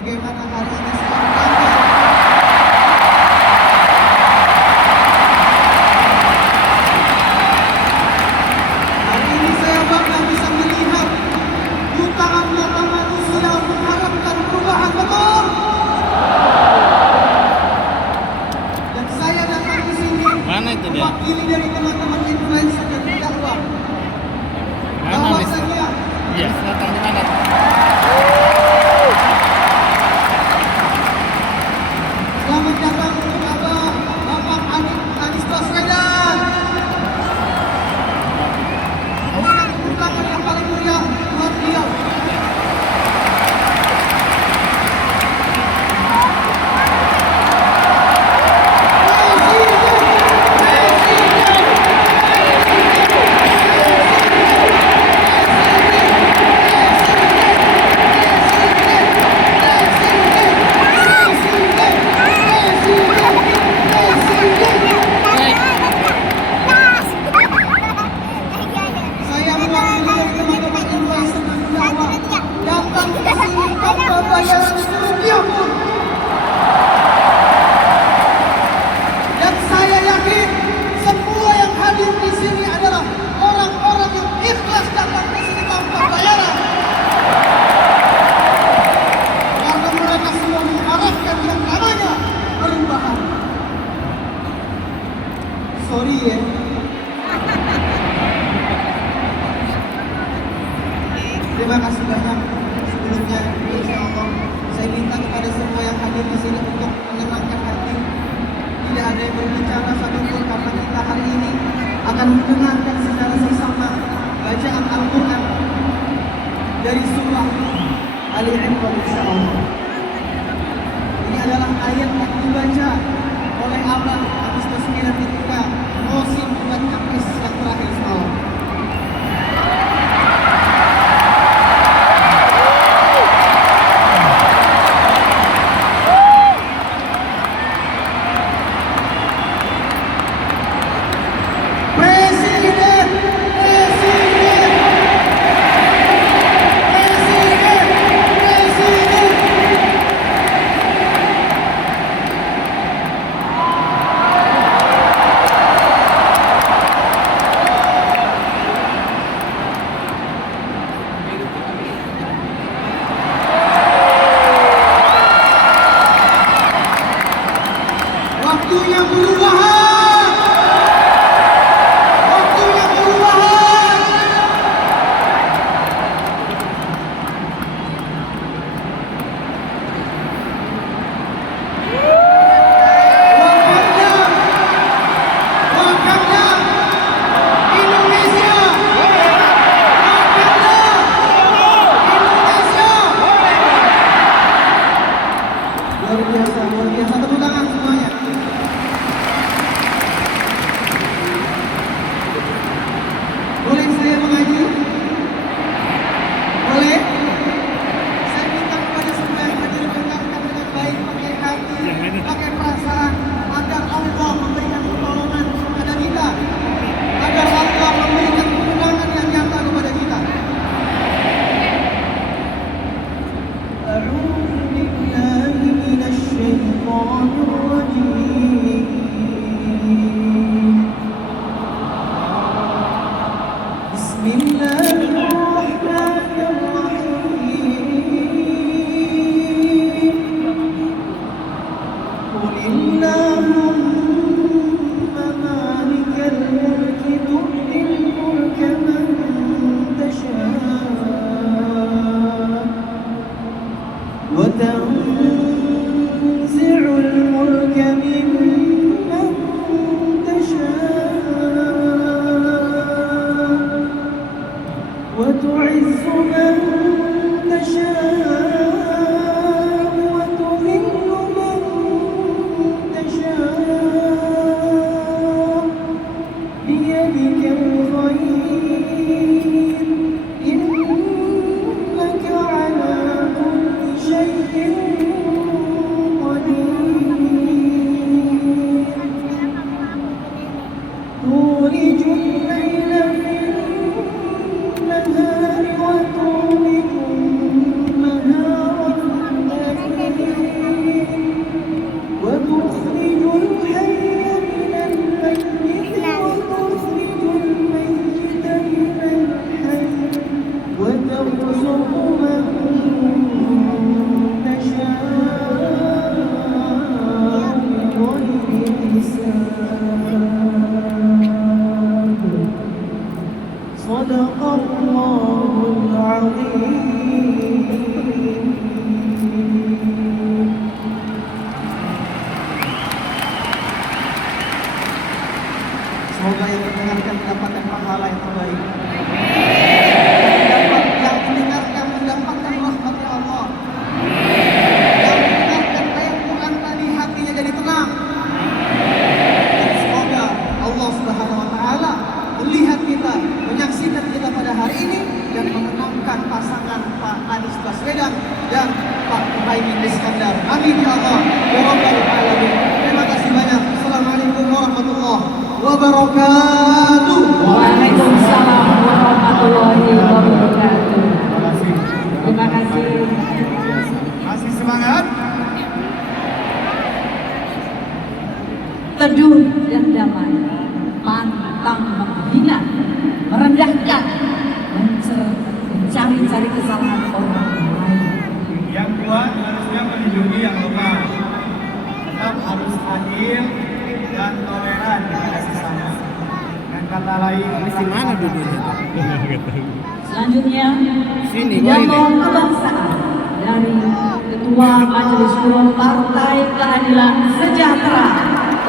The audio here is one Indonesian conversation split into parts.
bagaimana hari ini saya bangga. Hari ini saya bangga bisa melihat jutaan mata manusia mengharapkan perubahan, betul. Dan saya datang di sini mewakili dari teman-teman influencer dan dakwah. Bahwasanya Yes, datang di mana? selamat datang kepada Bapak Anies Baswedan. Berikan tepuk tangan yang paling meriah buat beliau. Saya mewakili dari teman-teman influencer dan dakwah datang ke sini tanpa bayaran rupiah pun. Dan saya yakin semua yang hadir di sini adalah orang-orang yang ikhlas datang ke sini tanpa bayaran. Karena mereka semua mengharapkan yang namanya perubahan. Sorry ya. Terima kasih banyak. Sebelumnya, insya Allah, saya minta kepada semua yang hadir di sini untuk menenangkan hati. Tidak ada yang berbicara satupun karena kita hari ini akan mendengarkan secara bersama bacaan Al-Quran dari surah Ali Imran, insya Allah. Ini adalah ayat yang dibaca oleh Abah Anies Baswedan ketika musim buat capres yang terakhir, insya Allah. Waktunya perubahan. Waktunya perubahan. Wakanda. Wakanda. Indonesia. Wakanda. Indonesia. Luar biasa, luar biasa. Tepuk tangan semuanya. Boleh saya mengaji? Boleh? Saya minta kepada semua yang hadir mendengarkan dengan baik, pakai hati, pakai perasaan, agar Allah memberikan pertolongan kepada kita, agar Allah memberikan kemenangan yang nyata kepada kita. A'udzu billahi minasy syaithanir rajim. وتنزع الملك من Muhaimin Iskandar. Amin ya Allah ya Rabbal Alamin. Terima kasih banyak. Assalamualaikum warahmatullahi wabarakatuh. Waalaikumsalam warahmatullahi wabarakatuh. Terima kasih. Terima kasih. Masih semangat? Teduh dan damai, pantang menghina, merendahkan, mencari-cari kesalahan orang lain. Yang kuat harusnya melindungi yang lemah. Tetap harus adil dan toleran kepada sesama. Dengan kata lain, Di mana duduknya? Selanjutnya, Sini, pidato boleh. kebangsaan dari Ketua Majelis Syuro Partai Keadilan Sejahtera,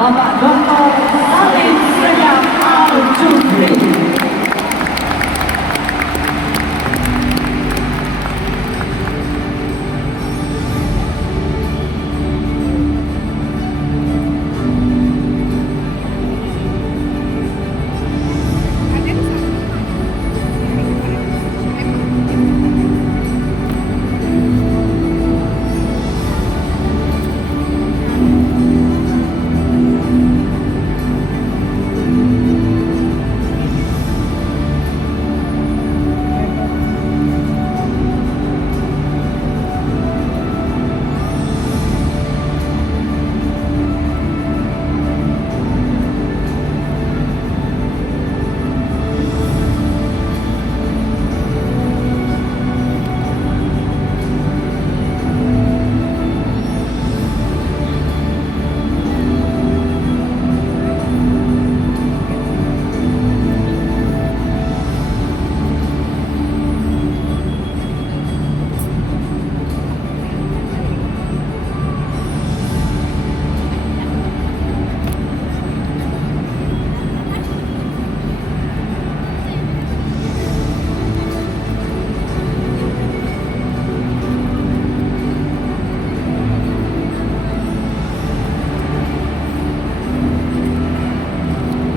Bapak Dr. Salim Segaf Al-Jufri.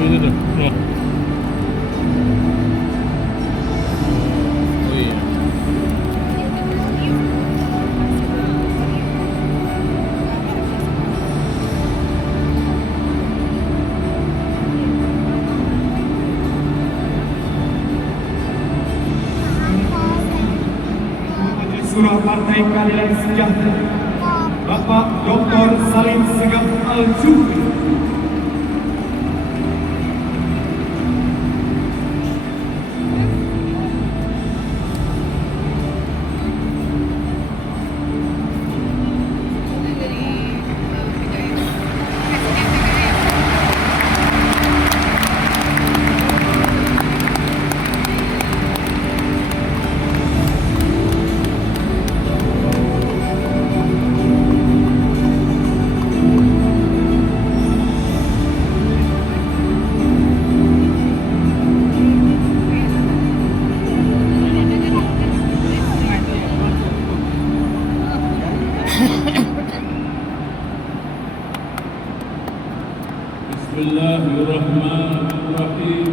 Itu tuh. Oh. Oh iya. Majelis Syuro Partai Keadilan Sejahtera, Bapak Dr. Salim Segaf Al-Jufri. Bismillahirrahmanirrahim.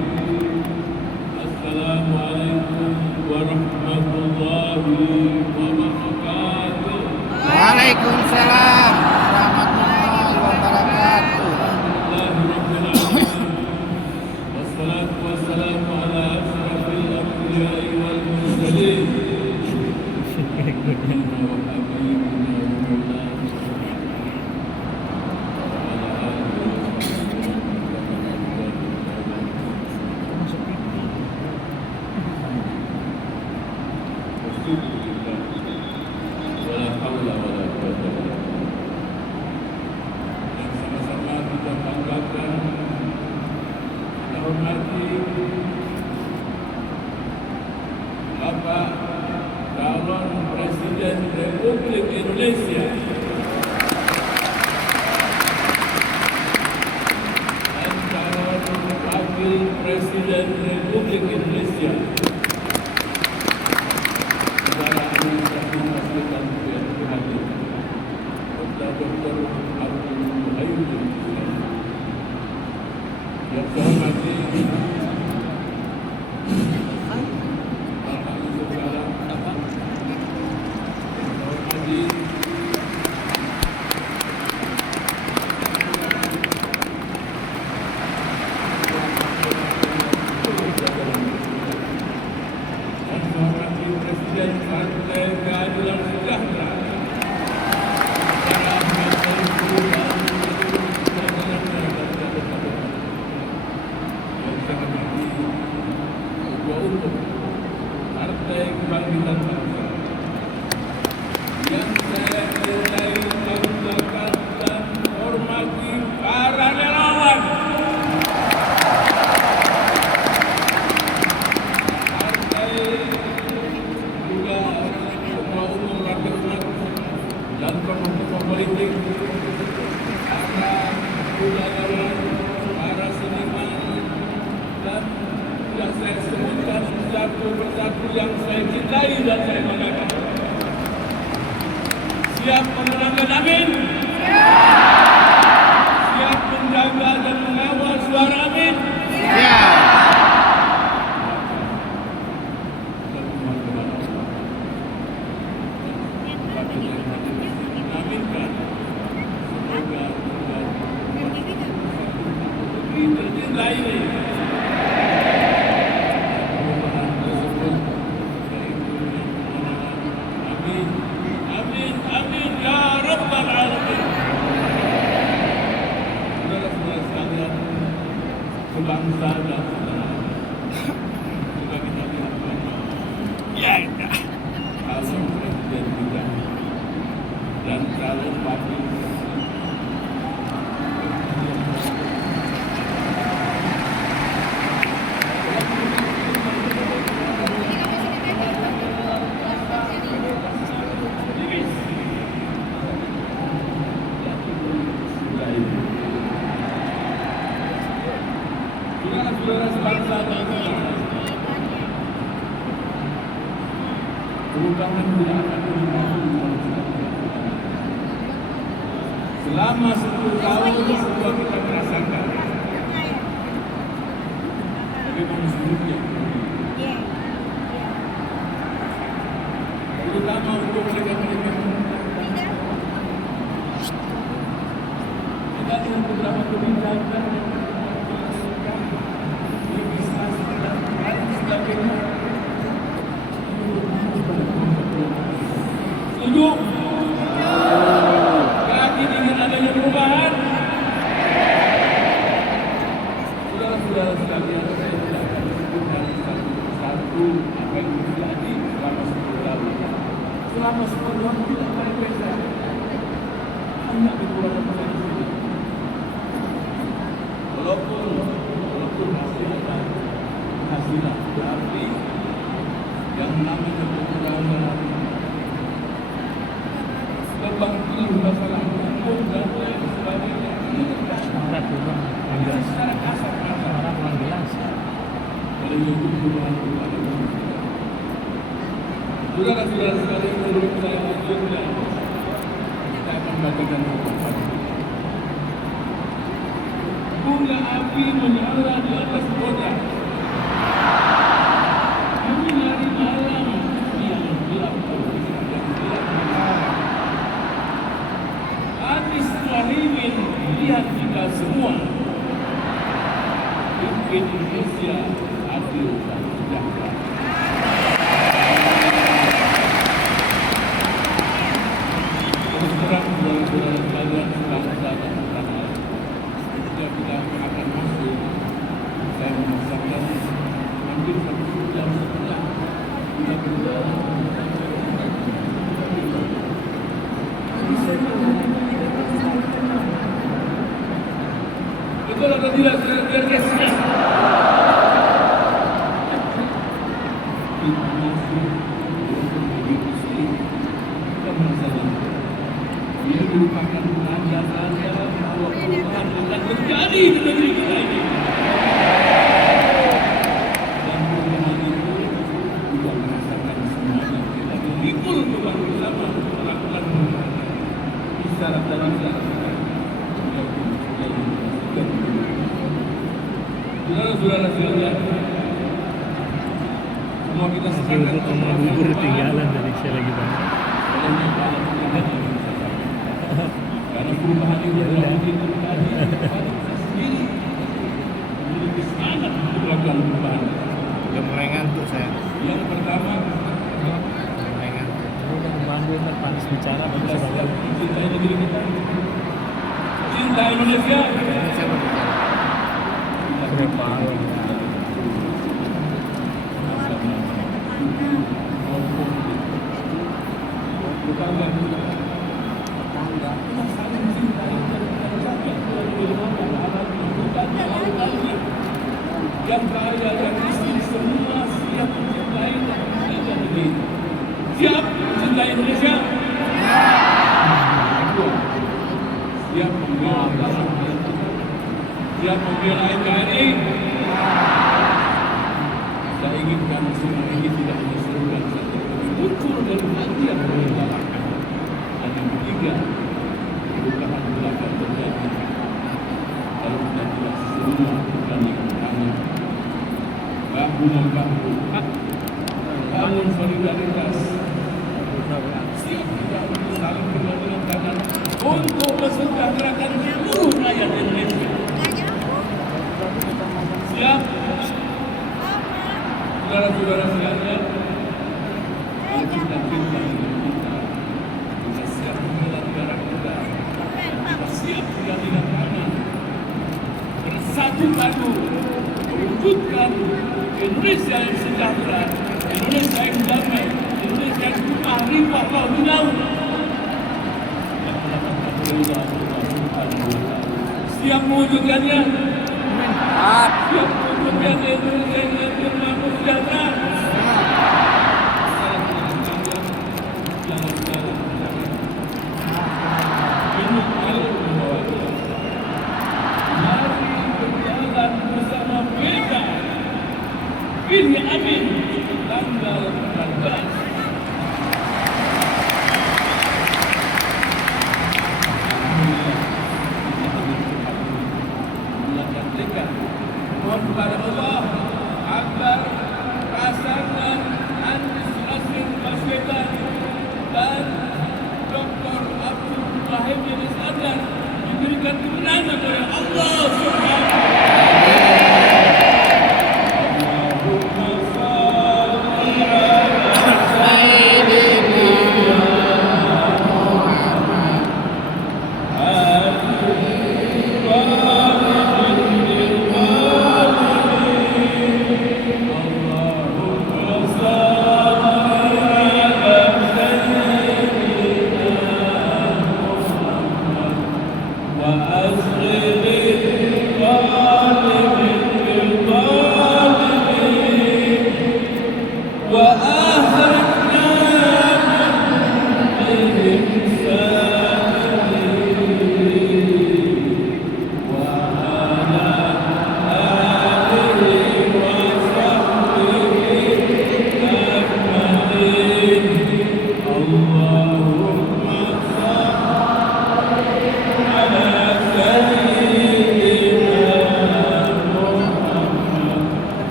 Assalamualaikum warahmatullahi wabarakatuh. Waalaikumsalam warahmatullahi wabarakatuh. Alhamdulillahirabbil alamin. Wassalatu wassalamu ala asyrafil anbiya'i wal mursalin. Sayyidina wa habibina wa maulana wala haula wala quwwata illa billah. Yang sama-sama kita banggakan, kita hormati Bapak calon Presiden Republik Indonesia dan calon Wakil Presiden Republik Indonesia. Saudara ahli Tahkim Masyarakat yang berhadir, Dr. Abdul Muhaimin Iskandar. Yang saya hormati Bapak Yusuf Kala, yang saya hormati satu persatu yang saya cintai dan saya banggakan. Siap menerangkan amin? Siap menjaga dan mengawal suara amin? Ya. Aminkan. Semoga tercinta ini perubahan tersebut amin, amin, amin ya rabbal alamin. Saudara-saudara sekalian, sebangsa dan saudara, juga kita lihat calon presiden kita dan calon wakil saudara sebangsa dan saudara, perubahan tidak akan berlangsung selama 10 tahun semua kita merasakan bagaimana sulitnya, terutama untuk mereka-mereka kita dengan beberapa kebijakan setuju? Yakin dengan adanya perubahan? Saudara-saudara sekalian, saya tidak akan sebutkan satu persatu apa yang terjadi selama 10 tahun. Selama 10 tahun tidak ada beza. Hanya kekurangan presiden. Walaupun hasilnya, tapi yang namanya kekurangan terbang tinggi masalah hukum dan lain sebagainya ini secara kasar-kasar oleh perubahan. Saudara-saudara sekalian, menurut saya lanjutnya kita akan bacakan hukum. Bunga api menyala di atas kota, menyinari malam yang gelap. Anies Muhaimin, lihat kita semua, Indonesia adil dan sejahtera. Terus terang saudara-saudara sekalian, sebangsa dan setanah, ketika kita akan masuk, saya memaksakan hampir 1 jam setengah kita berjalan. Betul atau tidak, saudara kasih? Kita masih menjadi muslim, kita merasa bangga. Ini merupakan tanda-tanda bahwa perubahan akan terjadi di negeri kita ini. Dan perubahan itu juga merasakan semuanya. Kita memikul beban bersama melakukan isyarat dan isyarat. Saudara-saudara sekalian, semua kita sepakat sama bubur tinggalan dari saya lagi bang. Karena perubahan itu adalah mungkin terjadi pada kita sendiri. Memiliki semangat untuk melakukan perubahan. Udah mulai ngantuk saya. Yang pertama, Mulai ngantuk. Bandung kan panas bicara bagus kita banget. cintai negeri kita, cinta Indonesia. Ini siapa bicara? Berapa tahun? Yang kaya dan miskin semua siap mencintai negeri. Siap mencintai Indonesia. Siap membela tanah air kita. Siap membela NKRI. Saya inginkan semua ini ketiga, perubahan belakang terjadi. Kalau sudah tidak sesuai kami bangun, bangun, bangun solidaritas. Siap kita saling bergandengan tangan untuk mensejahterakan seluruh rakyat Indonesia. Siap, saudara-saudara sekalian. Kalau kita cinta dengan kita siap membela negara kita, kita siap bergandengan tangan bersatu padu mewujudkan Indonesia yang sejahtera, Indonesia yang damai, Indonesia yang penuh rifah Allah jauh. Siap mewujudkannya. Siap mewujudkannya Indonesia yang penuh sejahtera. Ini amin tanggal 14. Mohon kepada Allah agar pasangan Anies Rashid Baswedan dan Dr. Abdul Muhaimin Iskandar diberikan kemenangan oleh Allah Subhanahu wa Ta'ala.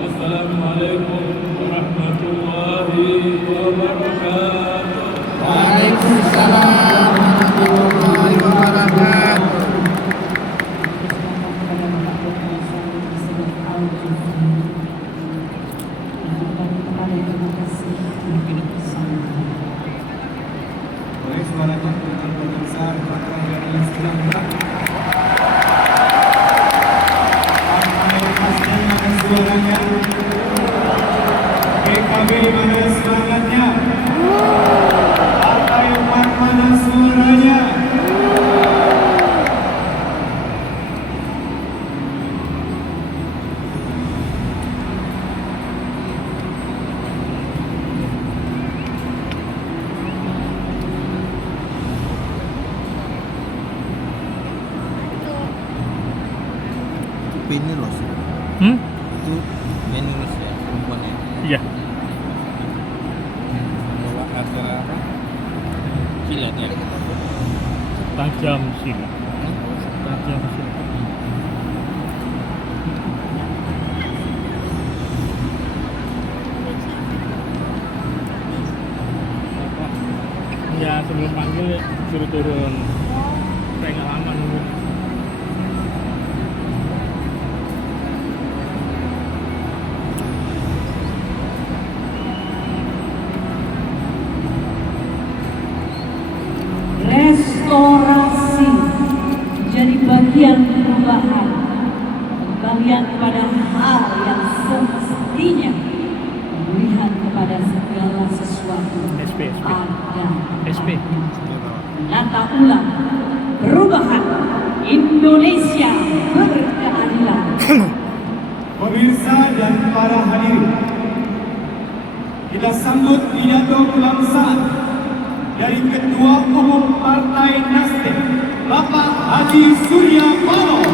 Assalamualaikum warahmatullahi wabarakatuh. Waalaikumsalam warahmatullahi wabarakatuh. Boleh suaranya dengan pemirsa Partai Keadilan Sejahtera. Partai Nasdem mana suaranya? PKB mana semangatnya? Partai Umat mana suaranya? Ini loh, Hmm? itu menu ya perempuannya. Iya. acara apa? Silat ya. Tajam silat. Tajam silat. Ya sebelum panggil suruh turun. Saya nggak lama nunggu. Restorasi menjadi bagian perubahan, kembalian kepada hal yang semestinya, pemulihan kepada segala sesuatu SP. ada. SP. Nata ulang perubahan Indonesia berkeadilan. Pemirsa dan para hadirin, kita sambut pidato kebangsaan dari Ketua Umum Partai Nasdem, Bapak Haji Surya Paloh.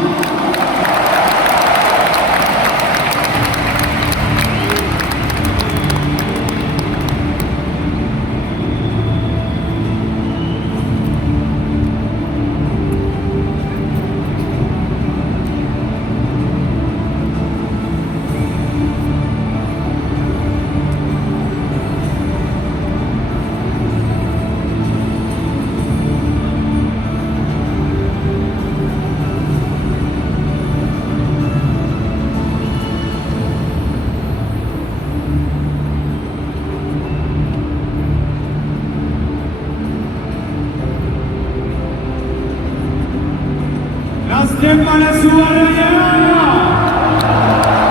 Nasdem mana suaranya?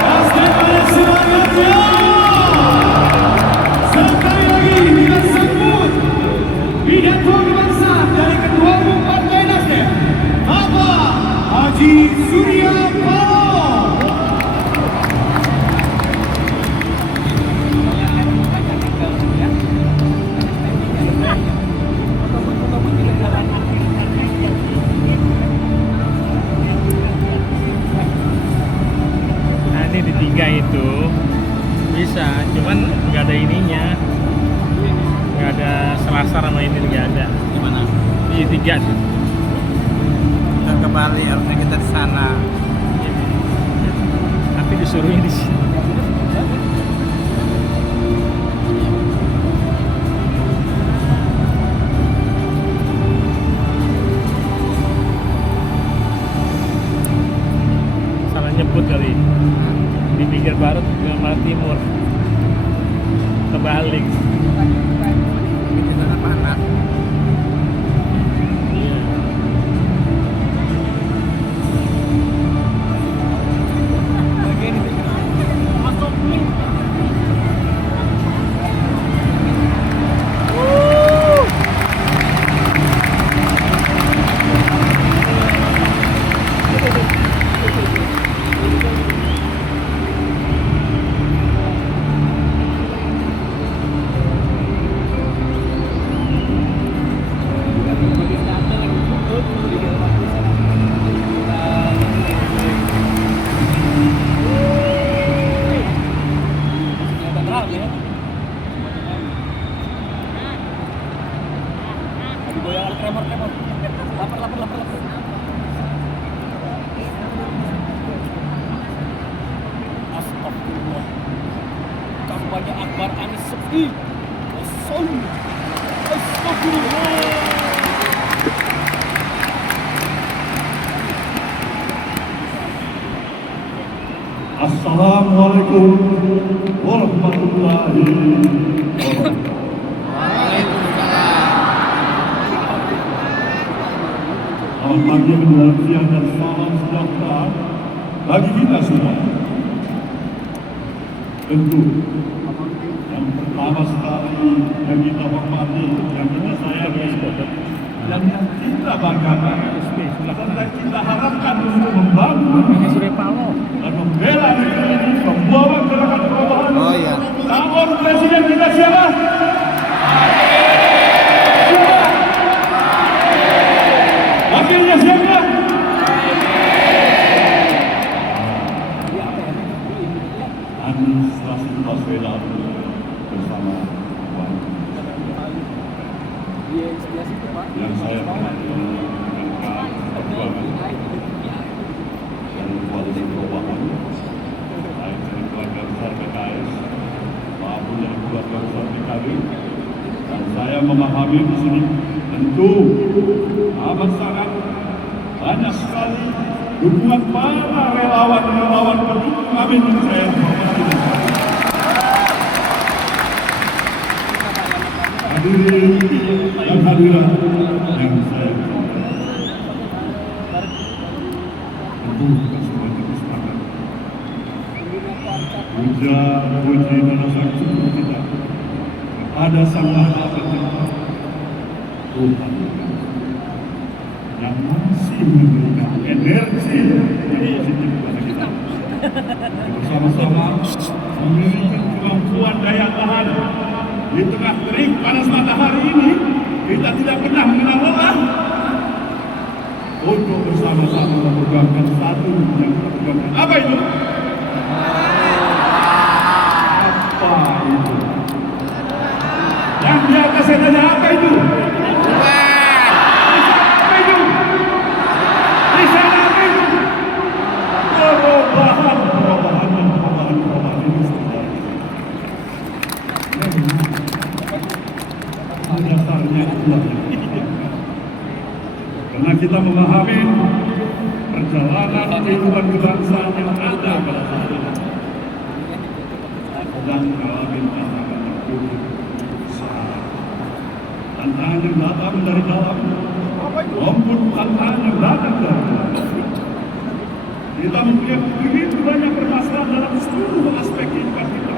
Nasdem mana semangatnya? Sekali lagi kita sambut pidato kebangsaan dari Ketua Umum Partai Nasdem, Bapak Haji Surya Paloh. Nah, ini di 3 itu bisa, cuman nggak ada ininya, nggak ada selasar sama ini, nggak ada. Gimana? Di 3 tuh. Kita ke Bali, harusnya kita di sana. Tapi disuruhnya di sini. Salah nyebut kali. Di pinggir barat ke malah timur. Kebalik. Di sana panas. Iya. Astagfirullah. Kampanye Akbar Anies sepi. Astagfirullah. Assalamualaikum warahmatullahi wabarakatuh. Selamat pagi, menjelang siang dan salam sejahtera bagi kita semua. Tentu yang pertama sekali yang kita hormati, yang kita sayangi, yang kita banggakan, dan kita harapkan untuk membangun dan membela negeri ini, membawa gerakan perubahan. Oh iya. Calon presiden kita siapa? Wakilnya siapa? Anies Rashid Baswedan bersama Puan. yang saya hormati rekan perjuangan dan koalisi perubahan, baik dari keluarga besar PKS maupun dari keluarga besar PKB. Dan saya memahami di sini tentu amat sangat banyak sekali dukungan para relawan pendukung kami yang saya hormati. Hadirin dan hadirat yang saya hormati, tentu kita semua bersepakat. Puja-puji dan rasa syukur kita kepada Sang Maha Pencipta, Tuhan yang masih memberikan energi yang positif kepada kita. Bersama-sama memiliki kemampuan daya tahan di tengah terik panas matahari ini. Kita tidak pernah mengenal lelah untuk bersama-sama memperjuangkan satu yang kita perjuangkan. Apa itu? Apa itu? Yang di atas saya tanya, apa itu? Apa itu? Di sana apa itu? Perubahan ini sebenarnya. Dasarnya itulah. Karena kita memahami perjalanan kehidupan kebangsaan yang ada pada saat ini sedang mengalami tantangan yang cukup besar. Tantangan yang datang dari dalam maupun tantangan yang datang dari luar. Kita mempunyai begitu banyak permasalahan dalam seluruh aspek kehidupan kita,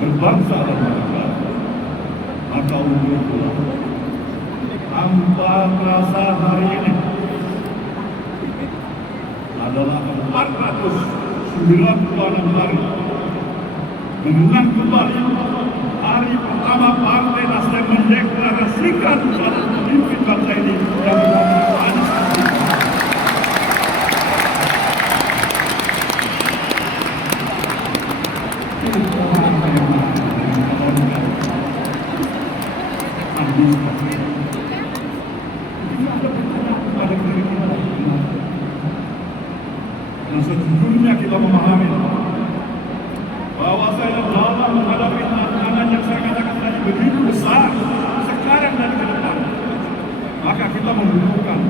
berbangsa dan bernegara. Maka untuk itulah tanpa terasa hari ini adalah 496 hari mengenang kembali hari pertama Partai Nasdem mendeklarasikan calon pemimpin bangsa ini yang bernama Anies. Dan sejujurnya kita memahami bahwa saya dalam menghadapi tantangan yang saya katakan tadi begitu besar sekarang dan ke depan, maka kita membutuhkan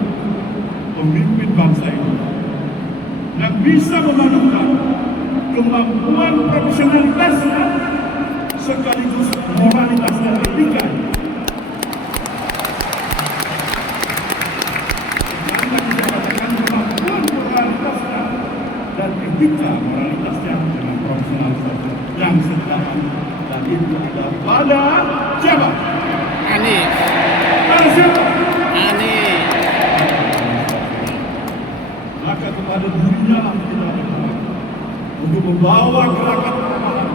pemimpin bangsa ini yang bisa memadukan kemampuan profesionalitasnya sekaligus moralitas dan etika. Karena kita katakan kemampuan moralitasnya dan etika moralitasnya dengan profesionalitas yang sejalan, dan itu ada pada siapa? Anies. Pada siapa? Anies. Maka kepada dirinya lah kita berdoa untuk membawa gerakan perubahan,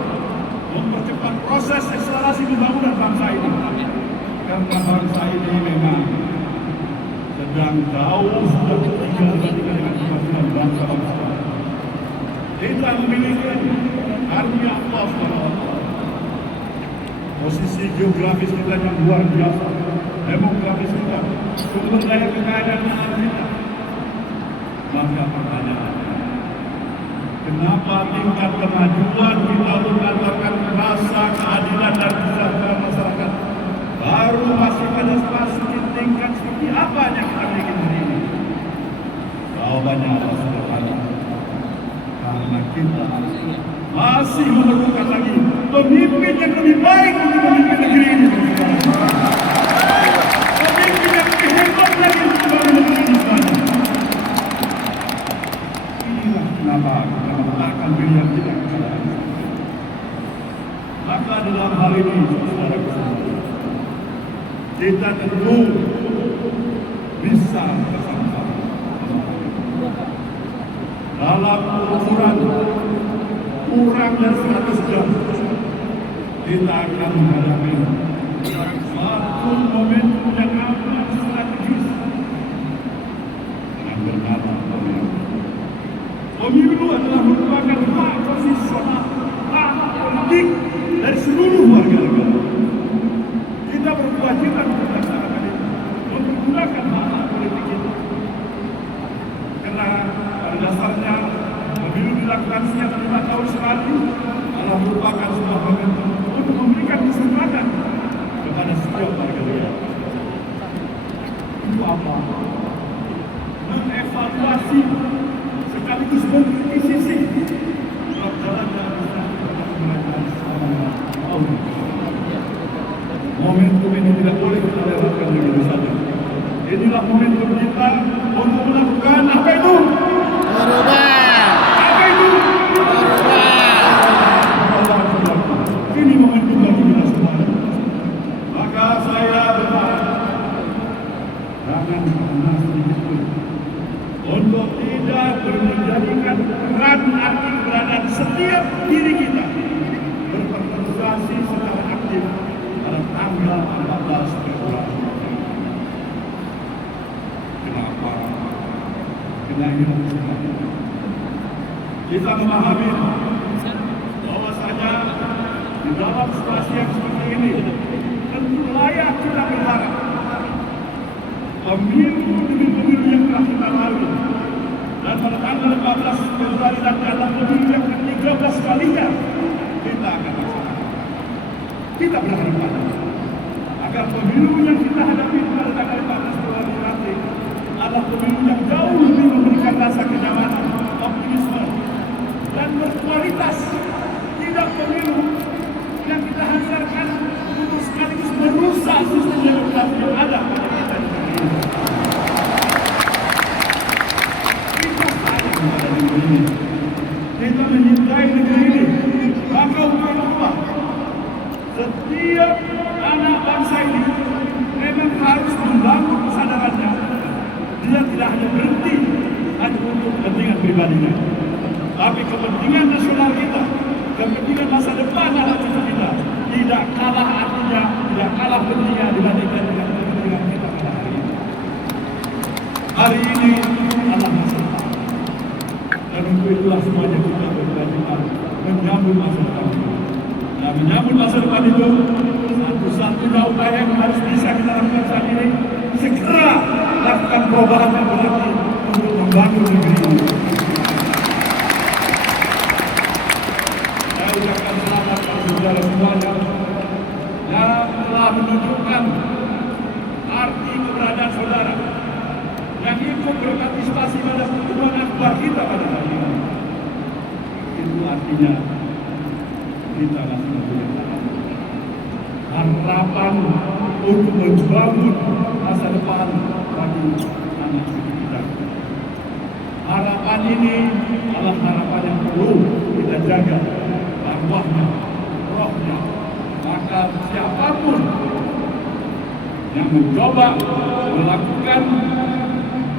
mempercepat proses akselerasi pembangunan bangsa ini. Karena bangsa ini memang sedang jauh sudah tertinggal dengan kemajuan bangsa-bangsa. Kita memiliki karunia Allah SWT. Posisi geografis kita yang luar biasa, demografis kita, sumber daya kekayaan alam kita. Maka pertanyaannya, kenapa tingkat kemajuan kita untuk mengantarkan rasa keadilan dan kesejahteraan masyarakat baru masih pada sedikit tingkat seperti apa yang kita miliki hari ini? Jawabannya adalah sederhana. Karena kita masih memerlukan lagi pemimpin yang lebih baik untuk memimpin negeri ini. Pemimpin yang lebih hebat lagi untuk membangun negeri ini semuanya. Inilah kenapa kita meletakkan pilihan kita kepada Anies. Maka dalam hal ini, saudara-saudara, kita tentu bisa bersama-sama dalam ukuran kurang dari 100 jam kita akan menghadapi satu momentum yang amat strategis yang bernama pemilu. Pemilu adalah merupakan hak konstitusional, hak politik dari seluruh warga negara. Kita berkewajiban untuk melaksanakan itu momentum ini tidak boleh kita lewatkan begitu saja. Inilah momentum kita untuk melakukan apa itu? Apa itu? Ini momentum bagi kita semua. Maka saya berharap jangan pernah sedikit pun untuk tidak menjadikan peran arti keberadaan setiap diri kita berpartisipasi secara aktif pada tanggal 14 Februari. Kenapa? Karena ini kita memahami bahwasanya di dalam situasi yang seperti ini tentu layak kita berharap pemilu demi pemilu yang telah kita lalui dan pada tanggal 14 Februari dan dalam pemilu yang ke-13 kalinya kita akan laksanakan. Kita berharap agar pemilu yang kita hadapi pada tanggal 14 Februari nanti adalah pemilu yang jauh lebih memberikan rasa kenyamanan, optimisme, dan berkualitas. Tidak pemilu yang kita hasilkan untuk sekaligus merusak sistem demokrasi yang ada pada kita di negeri ini. Kita sayang pada negeri ini. Kita menyintai negeri ini. Maka untuk apa? Setiap anak bangsa ini memang harus membangun kesadarannya. Dia tidak hanya berhenti hanya untuk kepentingan pribadinya, tapi kepentingan nasional kita, kepentingan masa depan anak cucu kita tidak kalah artinya, tidak kalah pentingnya dibandingkan dengan kepentingan kita pada hari ini. Hari ini adalah masa depan, dan untuk itulah semuanya kita berkewajiban menyambut masa depan itu. Nah, menyambut masa depan itu satu-satunya upaya yang harus bisa kita lakukan saat ini, segera lakukan perubahan yang berarti untuk membangun negeri ini. Saya ucapkan selamat kepada saudara semuanya yang telah menunjukkan arti keberadaan saudara yang ikut berpartisipasi pada pertemuan akbar kita pada hari ini. Itu artinya kita masih mempunyai harapan untuk membangun masa depan bagi anak cucu kita. Harapan ini adalah harapan yang perlu kita jaga arwahnya, rohnya. Maka siapapun yang mencoba melakukan,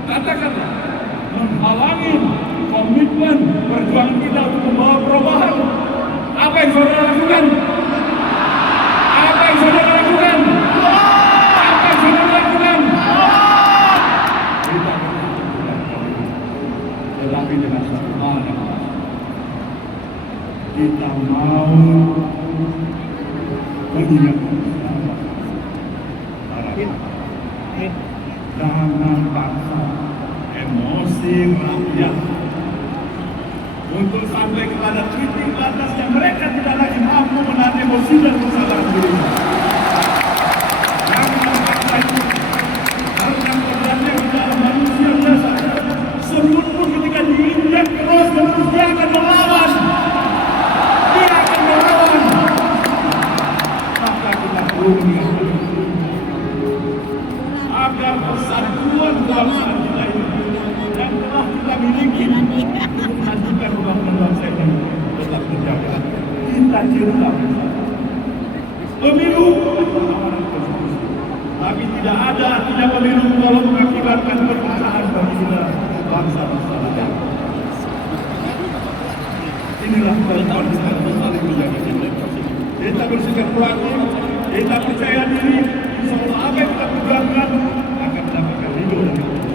katakanlah, menghalangi komitmen perjuangan kita untuk membawa perubahan, apa yang saudara lakukan? Apa yang saudara lakukan? Apa yang saudara lakukan? Kita tetapi dengan satu hal yang kita mau mengingatkan jangan paksa emosi rakyat untuk sampai kepada titik batas yang mereka tidak lagi mampu menahan emosi dan kesalahan diri. Jangan paksa itu. Harus yang terjadi di dalam manusia biasa. Semut pun ketika diinjak terus menerus dia akan melawan. Dia akan melawan. Maka kita perlu mengingatkan agar persatuan bangsa kita ini yang telah kita miliki untuk menghasilkan pembangunan bangsa ini tetap terjaga. Kita cinta pemilu amanat konstitusi, tapi tidak ada artinya pemilu kalau mengakibatkan perpecahan bagi kita bangsa-bangsa lain. Inilah kewajiban kita untuk saling menjaga demokrasi. Kita bersikap proaktif, kita percaya diri, insya Allah apa yang kita perjuangkan akan mendapatkan ridho dari Allah.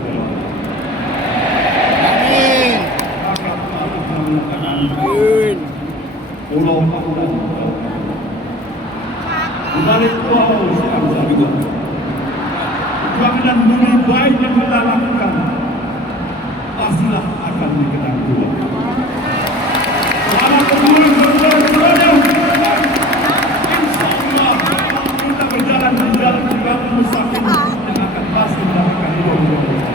Amin. Maka kita melakukan pulau Pandan. Di balik pulau bangsa juga. Perjuangan dan bumi baik yang kita lakukan pastilah akan dikenang dua. Selamat pemilu saudara-saudara. Insya Allah kita berjalan di jalan yang mustaqim yang akan pasti mendapatkan ridho dari Allah.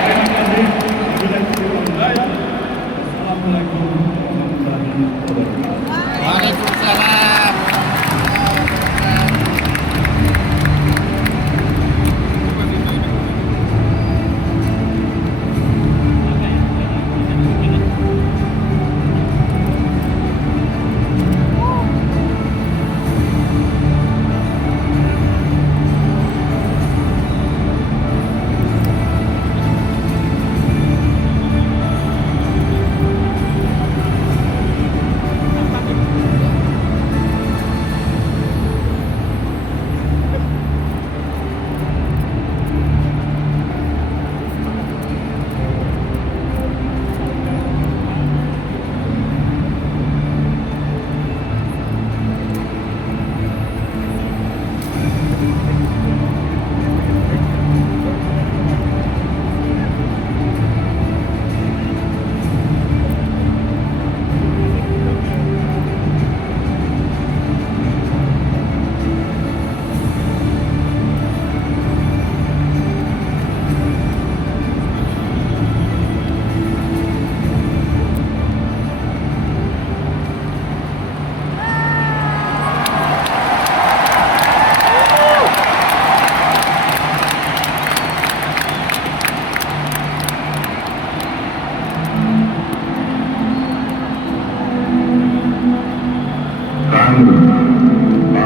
Terima kasih. Assalamualaikum warahmatullahi wabarakatuh. Waalaikumsalam.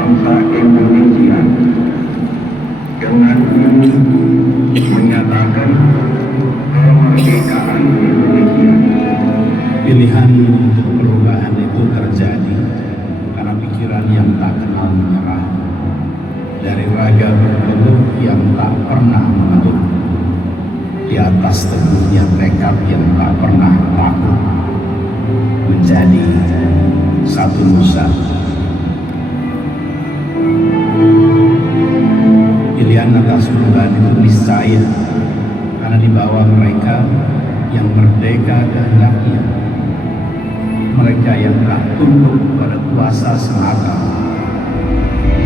bangsa Indonesia dengan menyatakan kemerdekaan Indonesia. Pilihan untuk perubahan itu terjadi karena pikiran yang tak kenal menyerah, dari raga berpeluh yang tak pernah mengeluh, di atas teguhnya tekad yang tak pernah takut, menjadi satu nusa. Pilihan atas perubahan itu niscaya karena di bawah mereka yang merdeka kehendaknya, mereka yang tak tunduk pada kuasa semata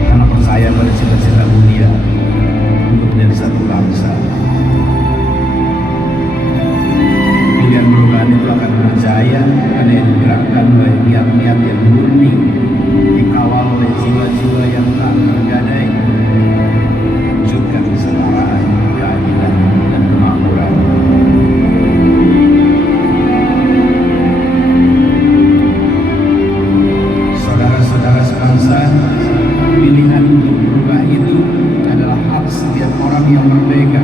karena percaya pada cita-cita mulia untuk menjadi satu bangsa. Pilihan perubahan itu akan berjaya karena yang digerakkan oleh niat-niat yang murni, dikawal oleh jiwa-jiwa yang tak tergadai, wujudkan kesetaraan, keadilan, dan kemakmuran. Saudara-saudara sebangsa, pilihan untuk berubah itu adalah hak setiap orang yang merdeka.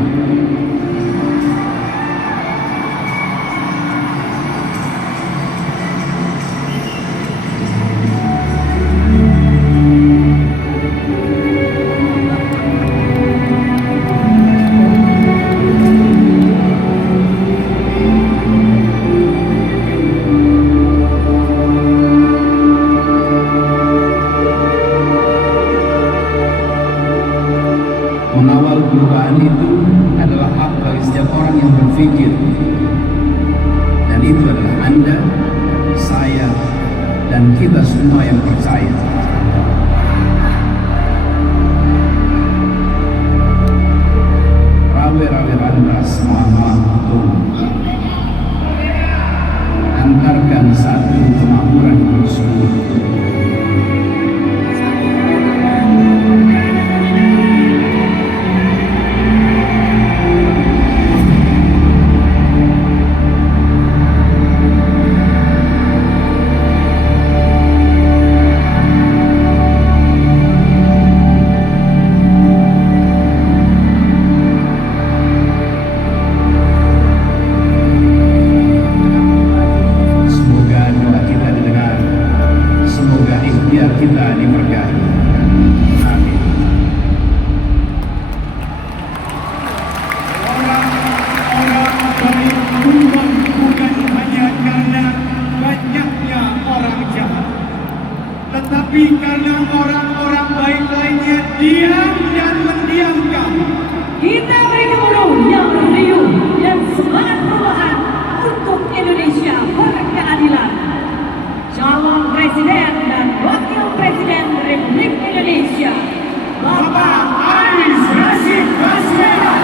Mengawal perubahan itu adalah hak bagi setiap orang yang berpikir, dan itu adalah Anda, saya, dan kita semua yang percaya. Rawe-rawe randas malam tunggu, antarkan satu kemakmuran bersekutu. Kita diberkati. Amin. Orang-orang baik berubah bukan hanya karena banyaknya orang jahat, tetapi karena orang-orang baik lainnya diam dan mendiamkan. Kita beri gemuruh yang riuh dan semangat perubahan untuk Indonesia berkeadilan. Calon Presiden dan Wakil Presiden Republik Indonesia, Bapak Anies Rashid Baswedan.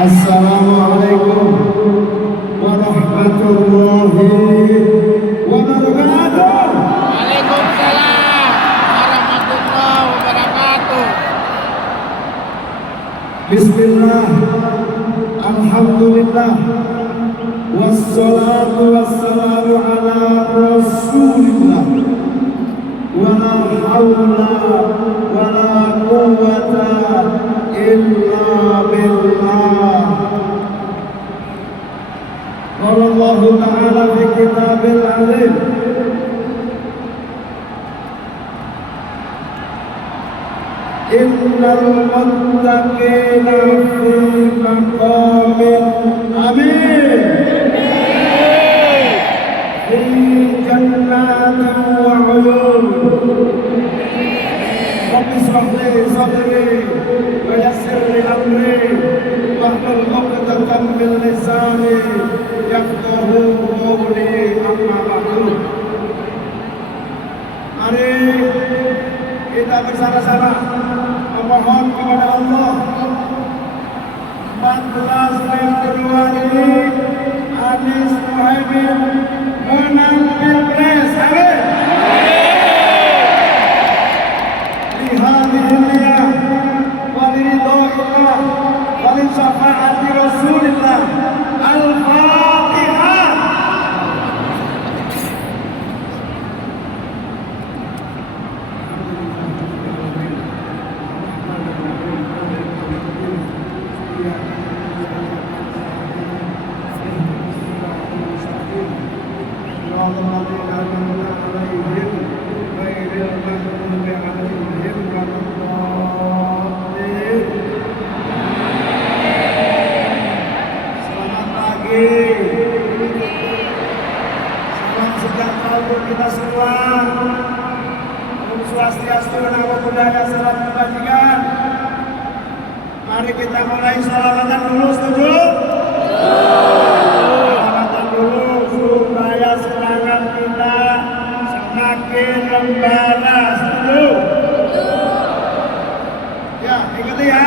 Assalamualaikum warahmatullahi wabarakatuh. Waalaikumsalam warahmatullahi wabarakatuh. Bismillah, alhamdulillah, wassalatu wassalamu ala rasulillah, wala hawla wala quwwata illa billah. Qala Allah Ta'ala fi kitabil azim, innal muttaqina fi maqamin amin, fi jannatin wa uyun. Rabbi ishrah li sadri wa yassir li amri wahlul 'uqdatam min lisani yafqahu qawli, amma ba'du. Mari kita bersama-sama memohon kepada Allah 14 Februari Anies Muhaimin menang Pilpres. Amin. Lihadihillah walidhoillah walisyafaati Rasulillah. Al-Fatihah. Selamat pagi, salam sejahtera untuk kita semua. Om Swastiastu, Namo Buddhaya, salam kebajikan. Mari kita mulai sholawatan dulu, setuju? Sholawatan dulu supaya semangat kita semakin membara, setuju? Ya, ikuti ya.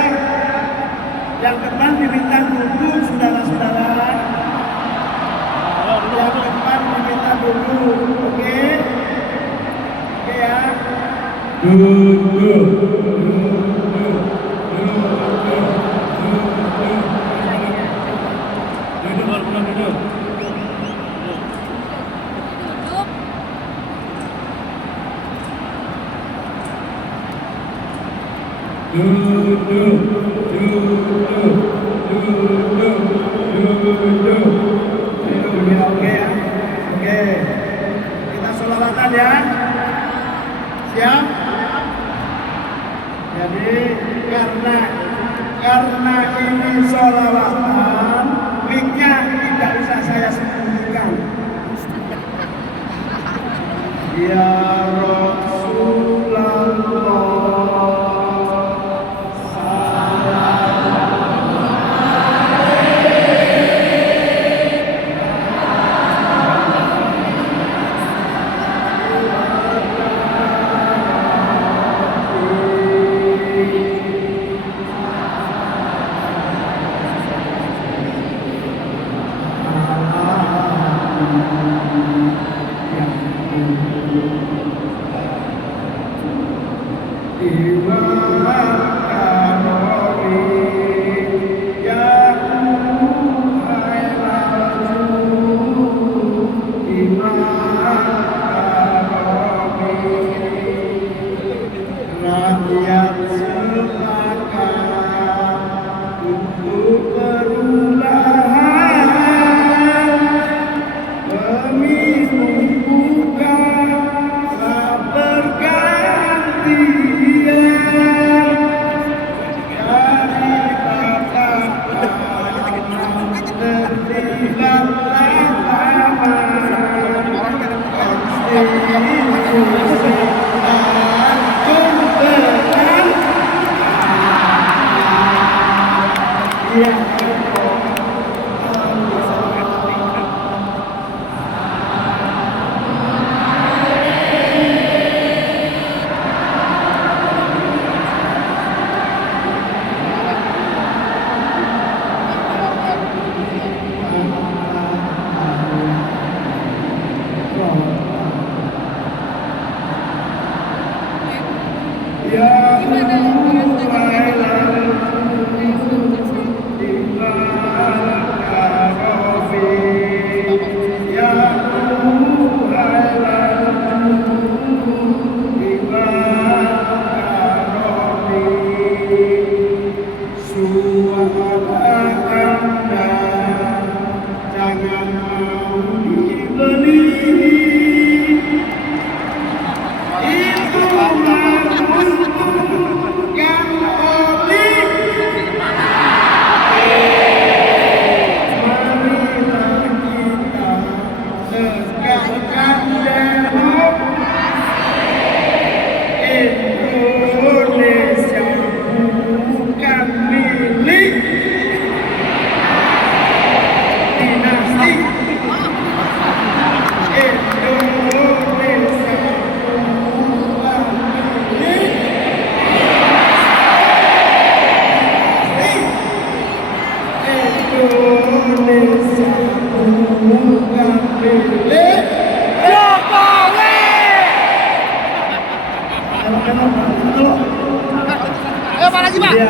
Yang depan diminta duduk, saudara-saudara. Yang depan diminta duduk, oke? Oke ya. Duduk. Duduk baru pulang duduk. Oke ya. Oke. Kita sholawatan ya. Siap? Jadi karena ini sholawatan, mic-nya tidak usah saya sembunyikan. Ya Rasulullah. Rakyat sepakat untuk perubahan, pemilu bukan pergantian dari tatapan terlibat lama konstitusi. Iya.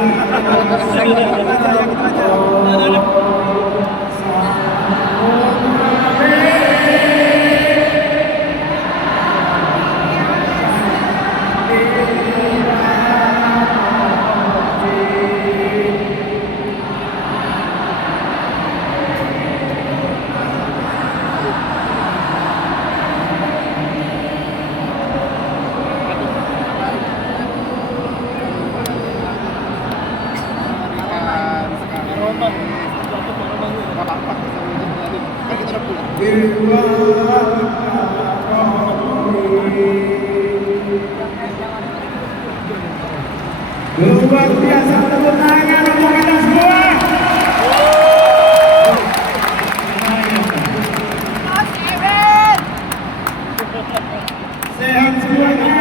Luar biasa, tepuk tangan untuk kita semua. Sehat semuanya.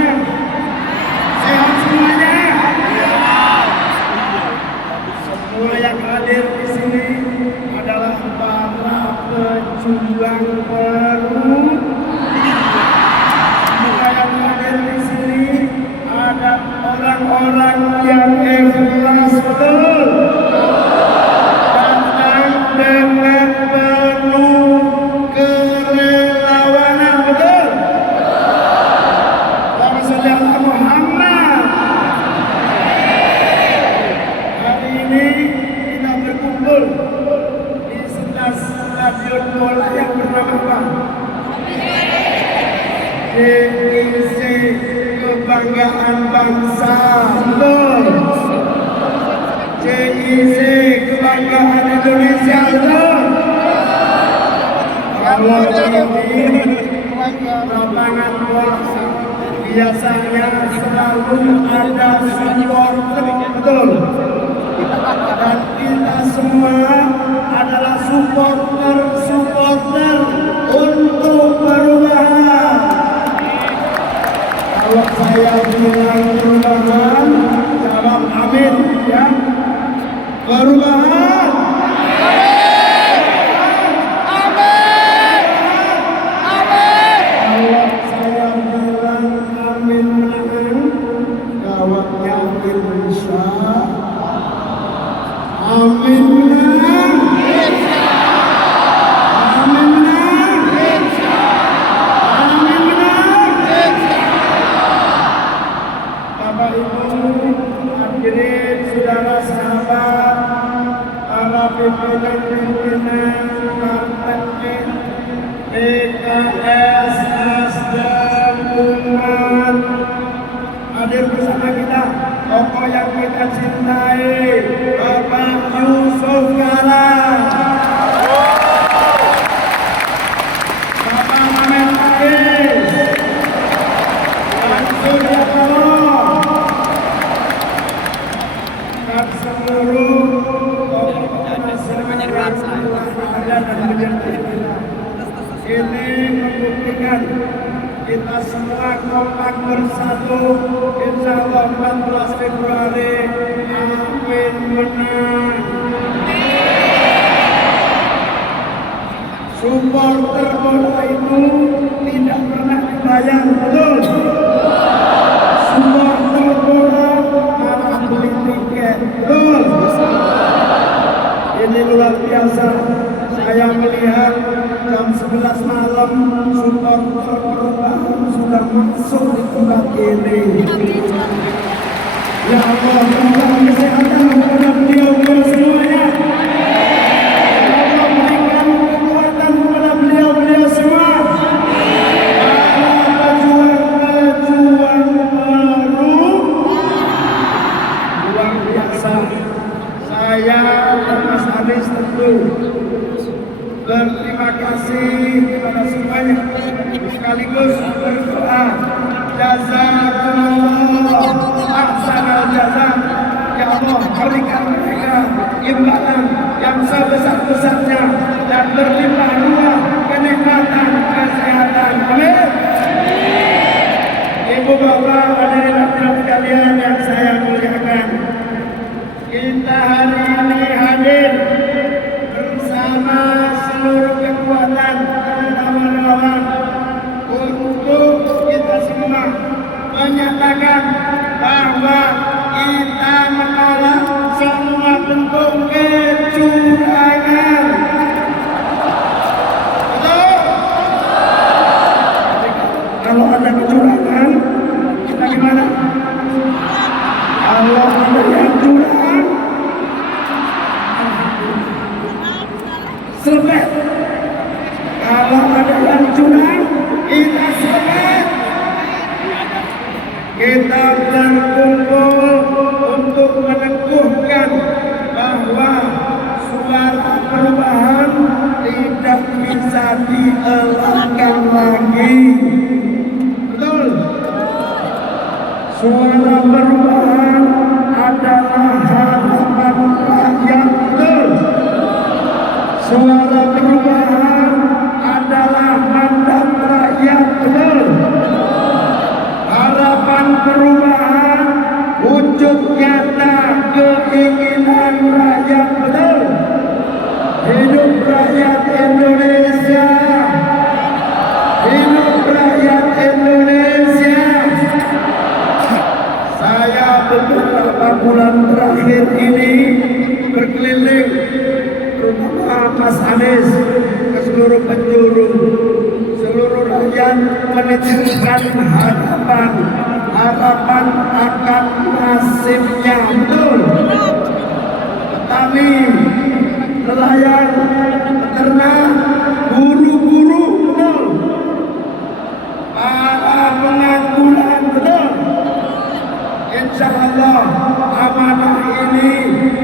Sehat semuanya. Semua yang hadir di sini adalah para pejuang baru. Semua yang hadir di sini ada orang-orang yang ikhlas betul, datang dengan penuh kerelawanan betul. Allahumma sholli ala Muhammad. Hari ini kita berkumpul di sebelah stadion bola yang bernama apa? JIC Kebanggaan Bangsa, betul. JIC Kebanggaan Indonesia, betul. Kalau ini lapangan bola biasanya selalu ada supporter, betul. Dan kita semua adalah supporter untuk perubahan. Kalau saya bilang perubahan, jawab amin ya. Perubahan. Amin. Amin. Kalau saya bilang amin menang, jawabnya insya. Amin menang. Hadirin saudara sahabat, para pimpinan partai PKS, Nasdem, Umat, hadir bersama kita tokoh yang kita cintai, Bapak Yusuf Kala, Bapak Amin Rais, dan Surya Paloh, dan seluruh ini membuktikan kita semua kompak bersatu. Insya Allah 14 Februari amin menang. Supporter bola itu tidak pernah dibayar, betul. Supporter bola malah beli tiket, betul. Ini luar biasa. Saya melihat jam 11 malam supporter perubahan sudah masuk di tempat ini. Ya Allah, berikan kesehatan kepada beliau semuanya. Ya Allah, berikan kekuatan kepada beliau semua. Para pejuang baru luar biasa. Saya dan Mas Anies tentu berterima kasih kepada semuanya, sekaligus berdoa jazakumullah ahsanal jaza. Ya Allah, berikan mereka imbalan yang sebesar-besarnya dan berlimpah ruah kenikmatan kesehatan. Amin. Ibu bapak hadirin hadirat sekalian yang saya muliakan, kita hari ini hadir bersama seluruh kekuatan relawan-relawan untuk kita semua menyatakan bahwa kita menolak kampung kecurangan. Betul? Kalau ada kecurangan, kita gimana? Kalau ada yang curang, selepet. Kalau ada yang curang, kita selepet. Kita berkumpul untuk meneguhkan bahwa suara perubahan tidak bisa dielakkan lagi. Betul? Suara perubahan adalah harapan rakyat. Betul? Suara perubahan adalah mandat rakyat. Betul? Harapan perubahan wujud nyata keinginan rakyat. Betul? Hidup rakyat Indonesia. Hidup rakyat Indonesia. Saya beberapa bulan terakhir ini berkeliling, terutama Mas Anies, ke seluruh penjuru. Seluruh rakyat menitipkan harapan akan nasibnya. Betul? Petani, nelayan, peternak, guru-guru. Betul? Para pengangguran. Betul? Insya Allah amanah ini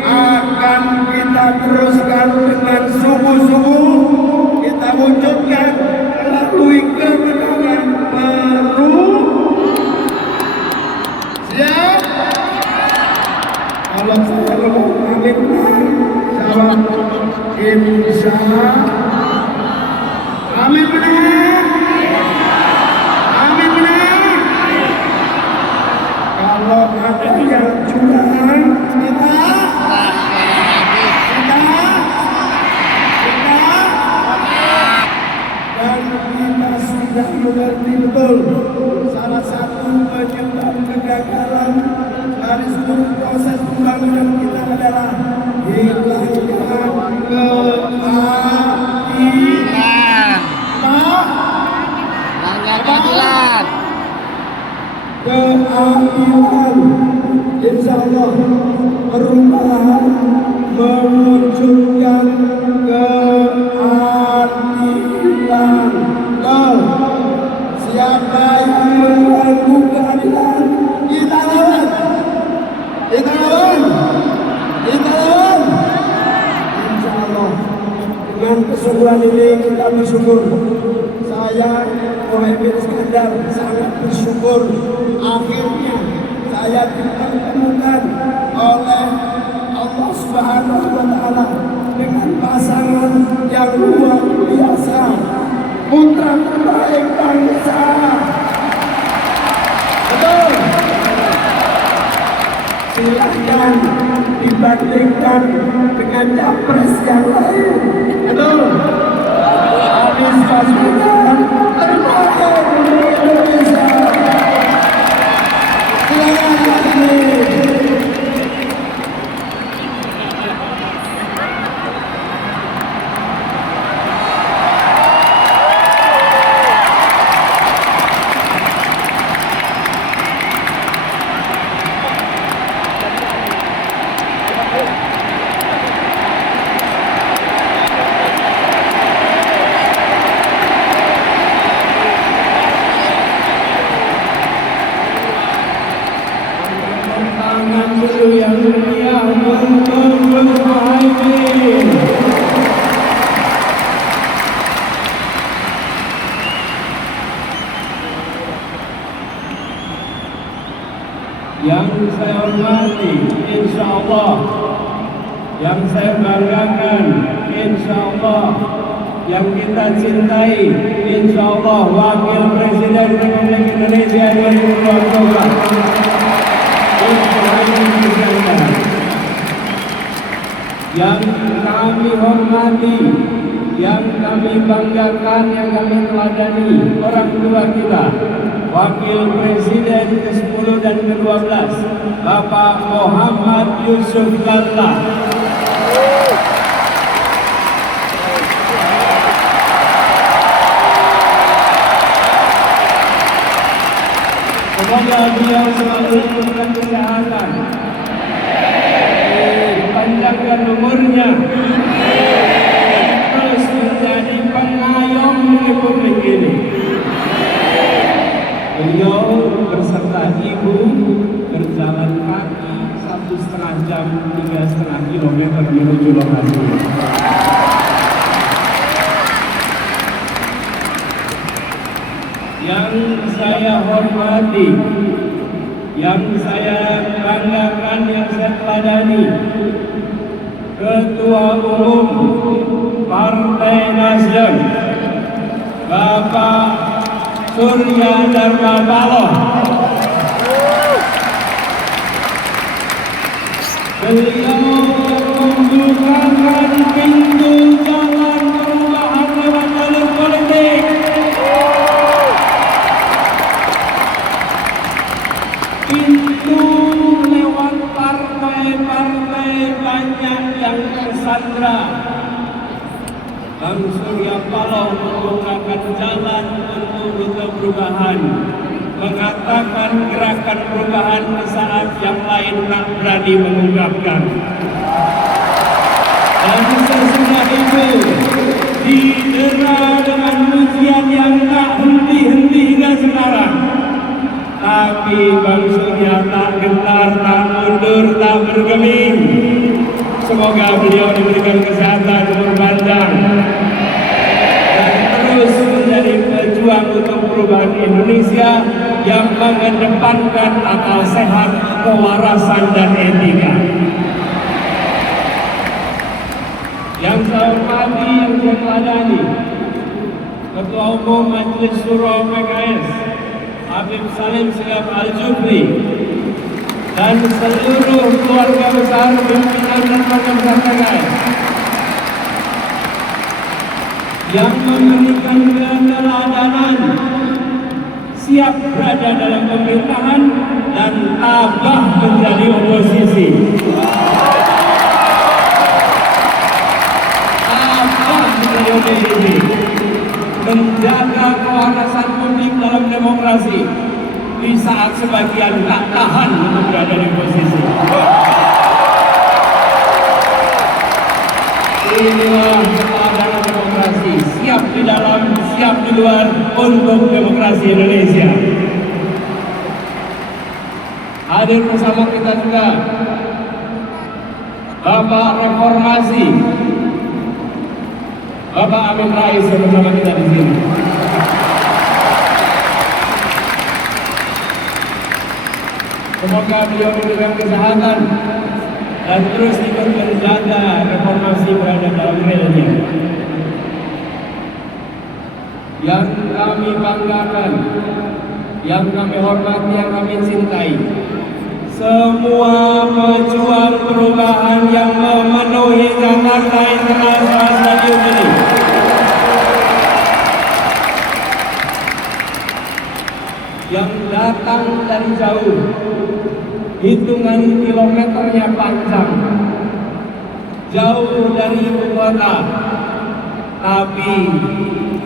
akan kita teruskan dengan sungguh-sungguh. Kita wujudkan melalui kemenangan baru. Siap? Kalau saya ngomong amin, jawab insya Allah. Amin benar? Amin benar? Kalau ada yang curang, kita dan kita sudah mengerti betul salah satu penyebab kegagalan dari seluruh proses pembangunan kita adalah hilangnya keadilan. Keadilan. Insya Allah perubahan mewujudkan keadilan. Siapa yang mengganggu keadilan, kita lawan. Kita lawan. Kita lawan. Insya Allah dengan kesungguhan ini kita bersyukur. Saya Muhammad Iskandar sangat bersyukur akhirnya saya dipertemukan oleh Allah Subhanahu wa Ta'ala dengan pasangan yang luar biasa, putra terbaik bangsa. Betul? Silahkan dibandingkan dengan capres yang lain. Betul? Anies Baswedan terbaik untuk Indonesia. Silakan Anies. Yang saya hormati, insya Allah, yang saya banggakan, insya Allah, yang kita cintai, insya Allah, Wakil Presiden Republik Indonesia 2024. Yang kami hormati, yang kami banggakan, yang kami teladani, orang tua kita, Wakil Presiden ke-10 dan ke-12, Bapak Muhammad Yusuf Kalla. Semoga beliau selalu diberikan kesehatan, panjangkan umurnya, terus menjadi pengayom Republik ini. Beliau berserta ibu berjalan kaki 1,5 jam 3,5 kilometer menuju lokasi. Yang saya hormati, yang saya banggakan, yang saya teladani, Ketua Umum Partai Nasdem, Bapak Surya Dharma Paloh. Beliau membukakan pintu jalan perubahan lewat jalur politik. Pintu lewat partai-partai banyak yang tersandra. Bang Surya Paloh membukakan jalan untuk rute perubahan, mengatakan gerakan perubahan saat yang lain tak berani mengungkapkan. Dan sesudah itu didera dengan ujian yang tak henti-henti hingga sekarang. Tapi Bang Surya tak gentar, tak mundur, tak bergeming. Semoga beliau diberikan kesehatan, umur panjang, dan terus menjadi pejuang untuk perubahan Indonesia yang mengedepankan akal sehat, kewarasan, dan etika. Yang saya hormati, yang saya teladani, Ketua Umum Majelis Syuro PKS, Habib Salim Segaf Al-Jufri, dan seluruh keluarga besar pimpinan dan keluarga besar PKS yang memberikan keteladanan, siap berada dalam pemerintahan dan tabah menjadi oposisi. Tabah menjadi oposisi, menjaga kewarasan publik dalam demokrasi di saat sebagian tak tahan untuk berada di posisi. Inilah keteladanan demokrasi, siap di dalam, siap di luar untuk demokrasi Indonesia. Hadir bersama kita juga Bapak Reformasi, Bapak Amin Rais yang bersama kita di sini. Semoga beliau diberikan kesehatan dan terus ikut menjaga reformasi berada dalam relnya. Yang kami banggakan, yang kami hormati, yang kami cintai, semua pejuang perubahan yang memenuhi Jakarta International Stadium ini. Yang datang dari jauh, hitungan kilometernya panjang, jauh dari ibu kota, tapi